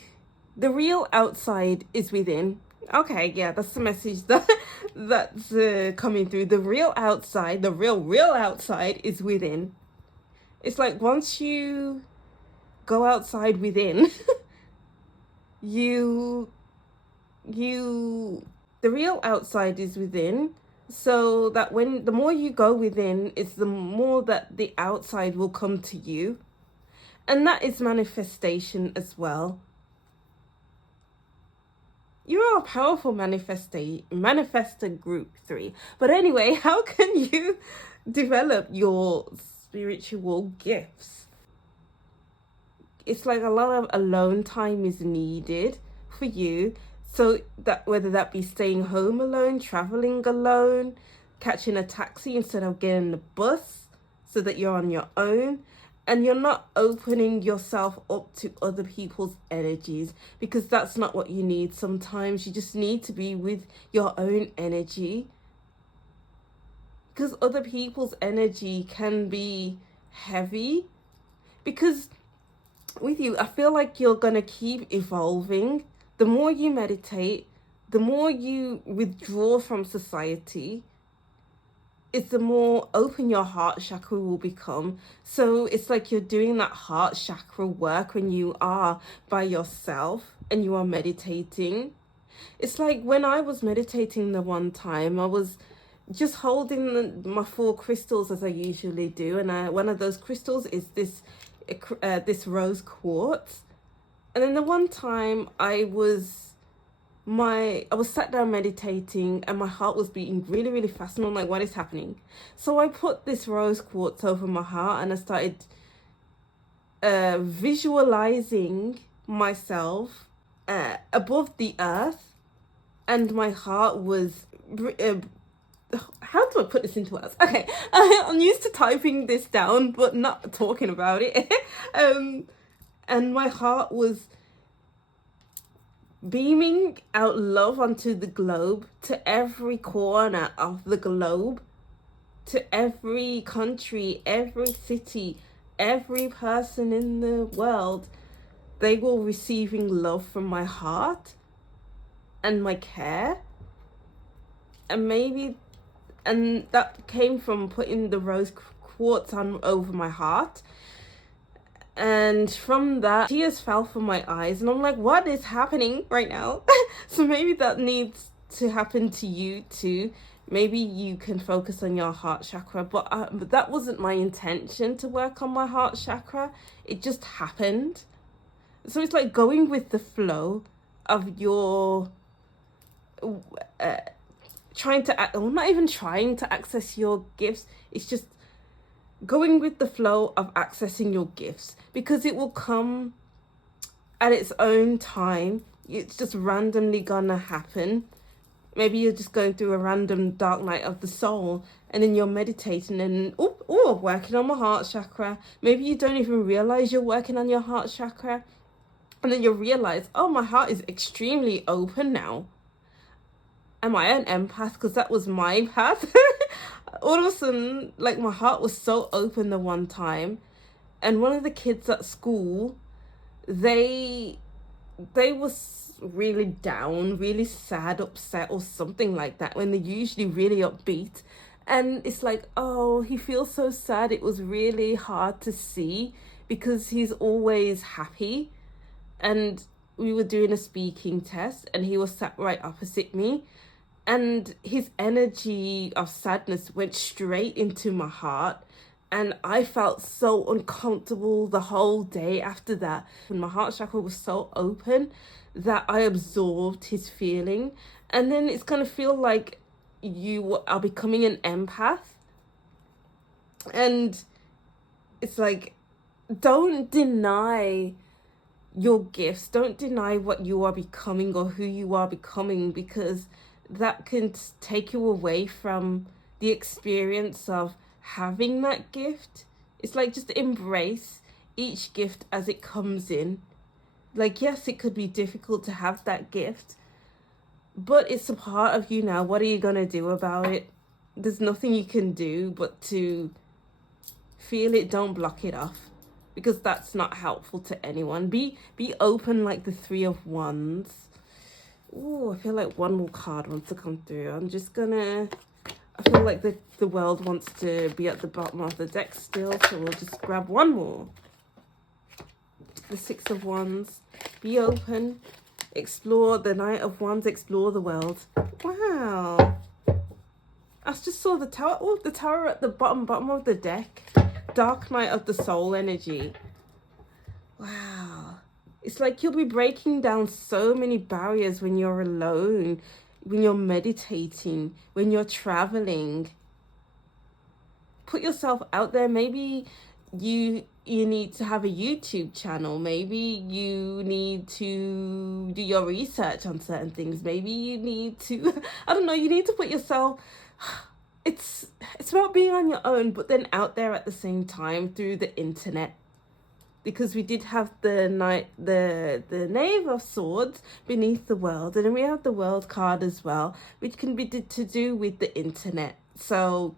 real outside is within. Okay, yeah, that's the message that's coming through. The real outside, the real outside is within. It's like once you go outside within, the real outside is within. So that the more you go within, it's the more that the outside will come to you. And that is manifestation as well. You are a powerful manifester, group 3. But anyway, how can you develop your spiritual gifts? It's like a lot of alone time is needed for you. So that whether that be staying home alone, traveling alone, catching a taxi instead of getting the bus so that you're on your own, and you're not opening yourself up to other people's energies, because that's not what you need. Sometimes you just need to be with your own energy, because other people's energy can be heavy. Because with you, I feel like you're going to keep evolving. The more you meditate, the more you withdraw from society, is the more open your heart chakra will become. So it's like you're doing that heart chakra work when you are by yourself and you are meditating. It's like when I was meditating the one time, I was just holding my 4 crystals as I usually do, and one of those crystals is this rose quartz. And then the one time I was sat down meditating and my heart was beating really, really fast, and I'm like, what is happening? So I put this rose quartz over my heart and I started visualizing myself above the earth, and my heart was how do I put this into words? Okay, I'm used to typing this down but not talking about it. And my heart was beaming out love onto the globe, to every corner of the globe, to every country, every city, every person in the world. They were receiving love from my heart and my care. And that came from putting the rose quartz on over my heart. And from that, tears fell from my eyes, and I'm like, what is happening right now? So maybe that needs to happen to you too. Maybe you can focus on your heart chakra, but that wasn't my intention to work on my heart chakra. It just happened. So it's like going with the flow of your not even trying to access your gifts. It's just going with the flow of accessing your gifts, because it will come at its own time. It's just randomly gonna happen. Maybe you're just going through a random dark night of the soul, and then you're meditating and working on my heart chakra. Maybe you don't even realize you're working on your heart chakra, and then you realize, oh, my heart is extremely open now. Am I an empath? Because that was my path. All of a sudden, like, my heart was so open the one time, and one of the kids at school, they was really down, really sad, upset, or something like that, when they're usually really upbeat. And it's like, oh, he feels so sad. It was really hard to see, because he's always happy. And we were doing a speaking test, and he was sat right opposite me. And his energy of sadness went straight into my heart. And I felt so uncomfortable the whole day after that. And my heart chakra was so open that I absorbed his feeling. And then it's going to feel like you are becoming an empath. And it's like, don't deny your gifts. Don't deny what you are becoming or who you are becoming, because that can take you away from the experience of having that gift. It's like, just embrace each gift as it comes in. Like, yes, it could be difficult to have that gift, but it's a part of you now. What are you gonna do about it? There's nothing you can do but to feel it. Don't block it off, because that's not helpful to anyone. Be open, like the 3 of Wands. Oh, I feel like one more card wants to come through. I feel like the world wants to be at the bottom of the deck still, so we'll just grab one more. The 6 of Wands. Be open. Explore. The Knight of Wands. Explore the world. Wow. I just saw the Tower. Oh, the Tower at the bottom of the deck. Dark Night of the Soul energy. Wow. It's like you'll be breaking down so many barriers when you're alone, when you're meditating, when you're traveling. Put yourself out there. Maybe you need to have a YouTube channel. Maybe you need to do your research on certain things. Maybe you need to, I don't know, you need to put yourself, it's about being on your own, but then out there at the same time through the internet. Because we did have the Knave of Swords beneath the world, and then we have the World card as well, which can be to do with the internet. So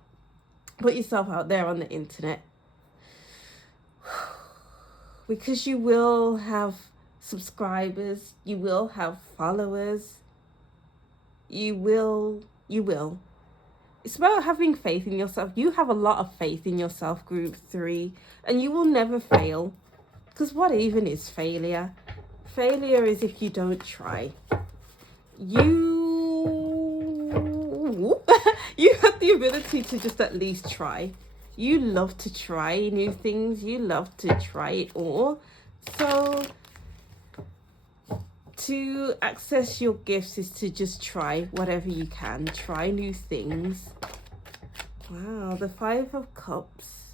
put yourself out there on the internet, because you will have subscribers, you will have followers, you will. It's about having faith in yourself. You have a lot of faith in yourself, group 3, and you will never fail. Because what even is failure? Failure is if you don't try. You have the ability to just at least try. You love to try new things. You love to try it all. So to access your gifts is to just try whatever you can. Try new things. Wow, the 5 of Cups.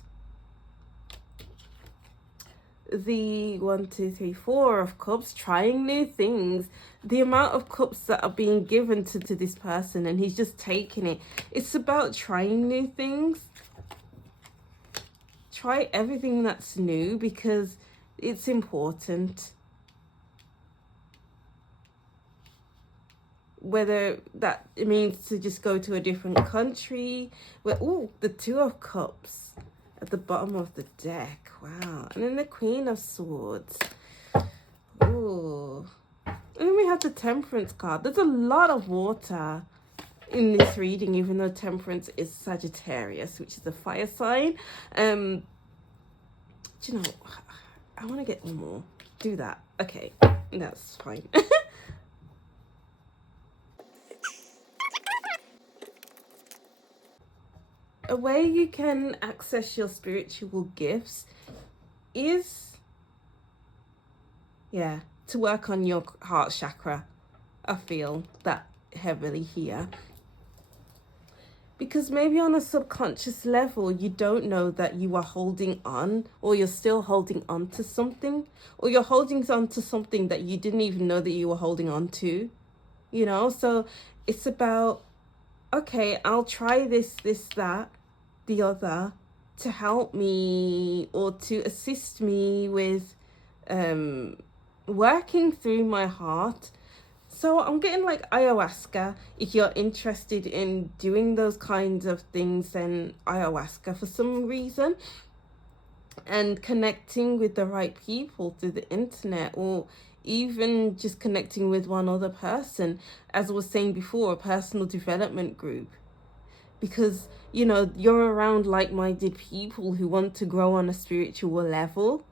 The 1, 2, 3, 4 of Cups, trying new things. The amount of cups that are being given to this person, and he's just taking it. It's about trying new things. Try everything that's new because it's important. Whether that means to just go to a different country. Oh, the 2 of Cups at the bottom of the deck. Wow. And then the Queen of Swords. Ooh. And then we have the Temperance card. There's a lot of water in this reading, even though Temperance is Sagittarius, which is a fire sign. Do you know, I want to get one more. Do that. Okay, that's fine. A way you can access your spiritual gifts is, to work on your heart chakra. I feel that heavily here. Because maybe on a subconscious level, you don't know that you are holding on, or you're still holding on to something, or you're holding on to something that you didn't even know that you were holding on to, you know? So it's about, okay, I'll try this, that, the other to help me or to assist me with working through my heart. So I'm getting like ayahuasca. If you're interested in doing those kinds of things, then ayahuasca for some reason. And connecting with the right people through the internet, or even just connecting with one other person, as I was saying before, a personal development group. Because, you know, you're around like-minded people who want to grow on a spiritual level.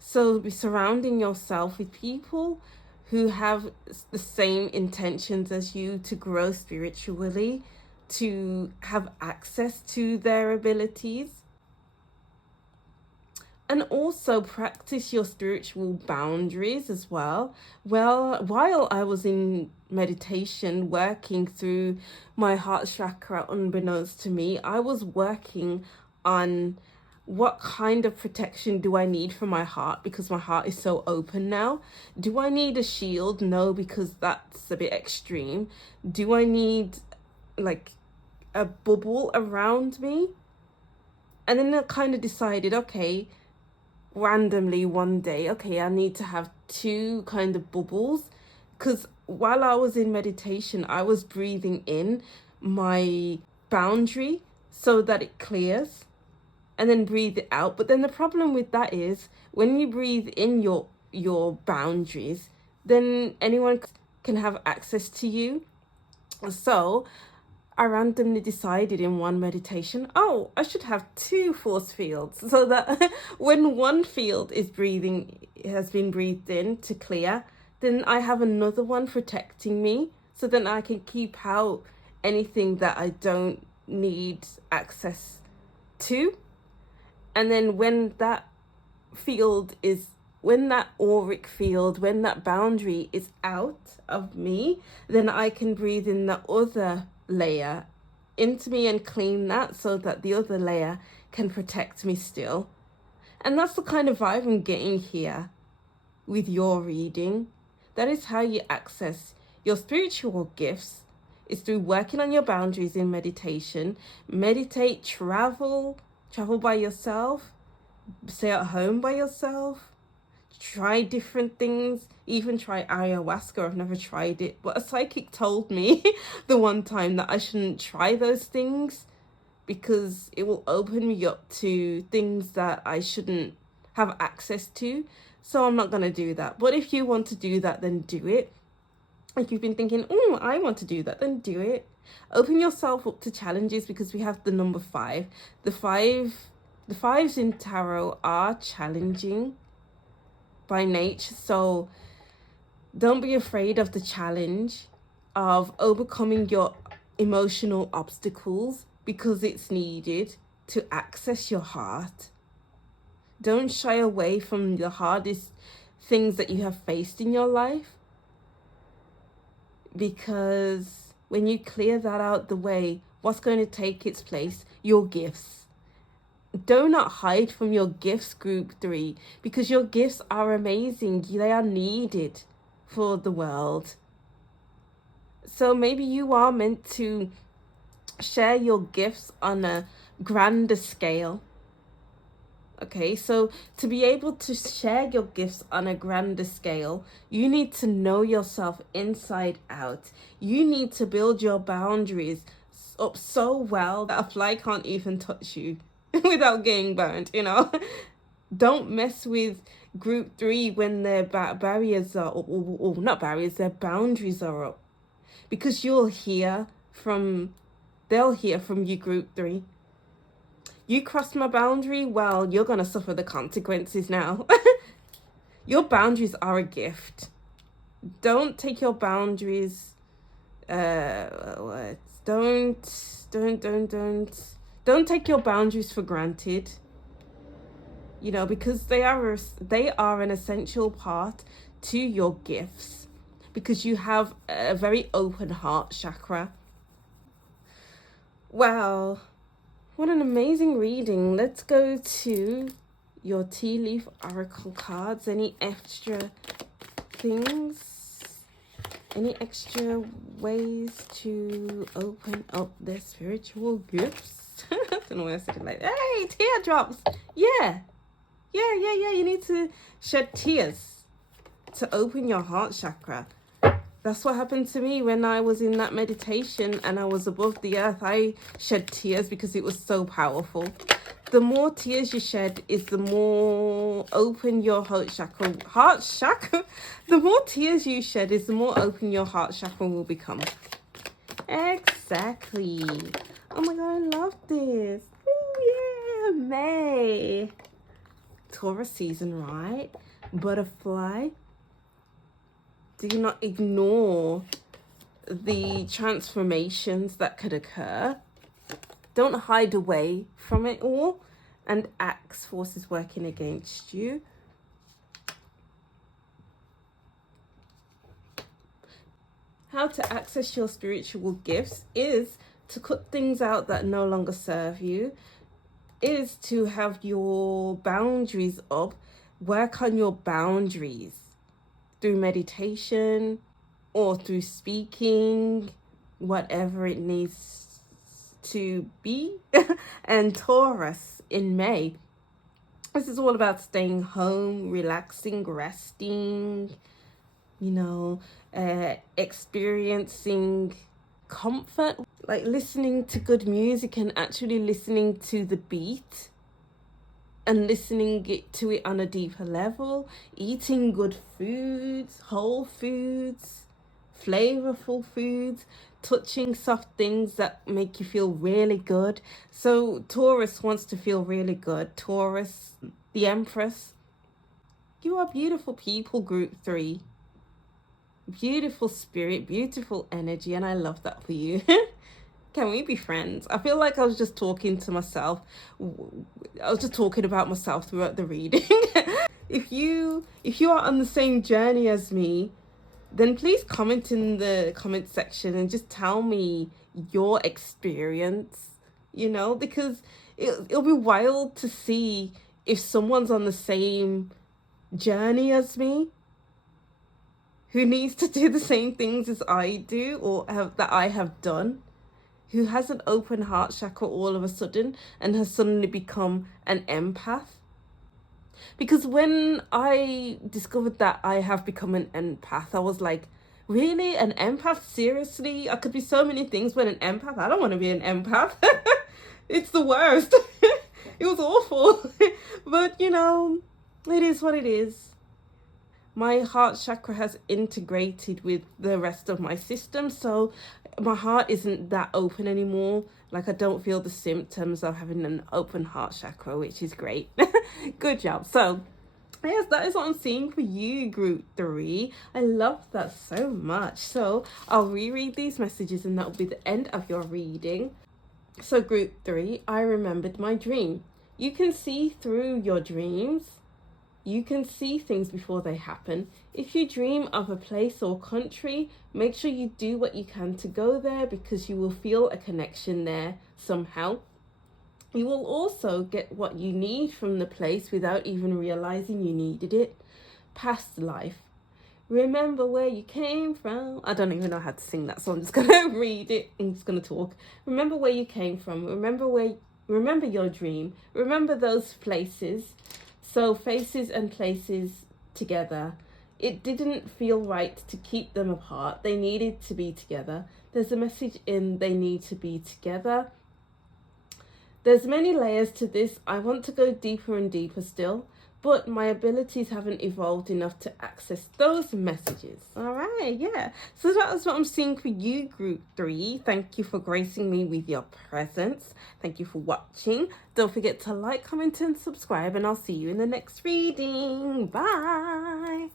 So be surrounding yourself with people who have the same intentions as you to grow spiritually, to have access to their abilities. And also practice your spiritual boundaries as well. Well, while I was in meditation, working through my heart chakra, unbeknownst to me, I was working on what kind of protection do I need for my heart, because my heart is so open now. Do I need a shield? No, because that's a bit extreme. Do I need like a bubble around me? And then I kind of decided, okay, randomly one day, okay, I need to have 2 kind of bubbles, because while I was in meditation, I was breathing in my boundary so that it clears, and then breathe it out. But then the problem with that is when you breathe in your boundaries, then anyone can have access to you. So I randomly decided in one meditation, oh, I should have 2 force fields, so that when one field has been breathed in to clear, then I have another one protecting me, so then I can keep out anything that I don't need access to. And then when that auric field, when that boundary is out of me, then I can breathe in the other layer into me and clean that, so that the other layer can protect me still. And that's the kind of vibe I'm getting here with your reading. That is how you access your spiritual gifts, is through working on your boundaries in meditation. Meditate, travel by yourself, stay at home by yourself, try different things, even try ayahuasca. I've never tried it, but a psychic told me the one time that I shouldn't try those things because it will open me up to things that I shouldn't have access to. So I'm not going to do that. But if you want to do that, then do it. If you've been thinking, I want to do that, then do it. Open yourself up to challenges, because we have the number 5. The fives in tarot are challenging by nature. So don't be afraid of the challenge of overcoming your emotional obstacles, because it's needed to access your heart. Don't shy away from the hardest things that you have faced in your life, because when you clear that out the way, what's going to take its place? Your gifts. Do not hide from your gifts, group 3, because your gifts are amazing. They are needed for the world. So maybe you are meant to share your gifts on a grander scale. Okay, so to be able to share your gifts on a grander scale, you need to know yourself inside out. You need to build your boundaries up so well that a fly can't even touch you without getting burned, you know. Don't mess with group 3 when their barriers are, or not barriers, their boundaries are up. Because they'll hear from you, group 3. You crossed my boundary, well, you're going to suffer the consequences now. Your boundaries are a gift. Don't take your boundaries, don't take your boundaries for granted. You know, because they are an essential part to your gifts, because you have a very open heart chakra. Wow. What an amazing reading. Let's go to your tea leaf oracle cards. Any extra things? Any extra ways to open up their spiritual gifts? I don't know why I said it like that. Hey, teardrops. Yeah. You need to shed tears to open your heart chakra. That's what happened to me when I was in that meditation and I was above the earth. I shed tears because it was so powerful. The more tears you shed is the more open your heart chakra. The more tears you shed is the more open your heart chakra will become. Exactly. Oh my God, I love this. Oh yeah, May. Taurus season, right? Butterfly. Do not ignore the transformations that could occur. Don't hide away from it all and axe forces working against you. How to access your spiritual gifts is to cut things out that no longer serve you, is to have your boundaries up, work on your boundaries through meditation or through speaking, whatever it needs to be. And Taurus in May, this is all about staying home, relaxing, resting, you know, experiencing comfort, like listening to good music and actually listening to the beat and listening to it on a deeper level, eating good foods, whole foods, flavorful foods, touching soft things that make you feel really good. So Taurus wants to feel really good. Taurus, the Empress, you are beautiful people, group 3. Beautiful spirit, beautiful energy, and I love that for you. Can we be friends? I feel like I was just talking to myself. I was just talking about myself throughout the reading. If you are on the same journey as me, then please comment in the comment section and just tell me your experience, you know, because it'll be wild to see if someone's on the same journey as me, who needs to do the same things as I do or that I have done, who has an open heart chakra all of a sudden and has suddenly become an empath. Because when I discovered that I have become an empath, I was like, really? An empath? Seriously? I could be so many things, but an empath? I don't want to be an empath. It's the worst. It was awful. But, you know, it is what it is. My heart chakra has integrated with the rest of my system, so my heart isn't that open anymore. Like, I don't feel the symptoms of having an open heart chakra, which is great. Good job. So yes, that is what I'm seeing for you, group 3. I love that so much. So I'll reread these messages and that will be the end of your reading. So group 3, I remembered my dream. You can see through your dreams. You can see things before they happen. If you dream of a place or country, make sure you do what you can to go there, because you will feel a connection there somehow. You will also get what you need from the place without even realizing you needed it. Past life. Remember where you came from. I don't even know how to sing that, so I'm just going to read it. I'm just going to talk. Remember where you came from. Remember your dream. Remember those places. So faces and places together. It didn't feel right to keep them apart. They needed to be together. There's a message in they need to be together. There's many layers to this. I want to go deeper and deeper still, but my abilities haven't evolved enough to access those messages. All right, yeah. So that is what I'm seeing for you, group 3. Thank you for gracing me with your presence. Thank you for watching. Don't forget to like, comment, and subscribe, and I'll see you in the next reading. Bye.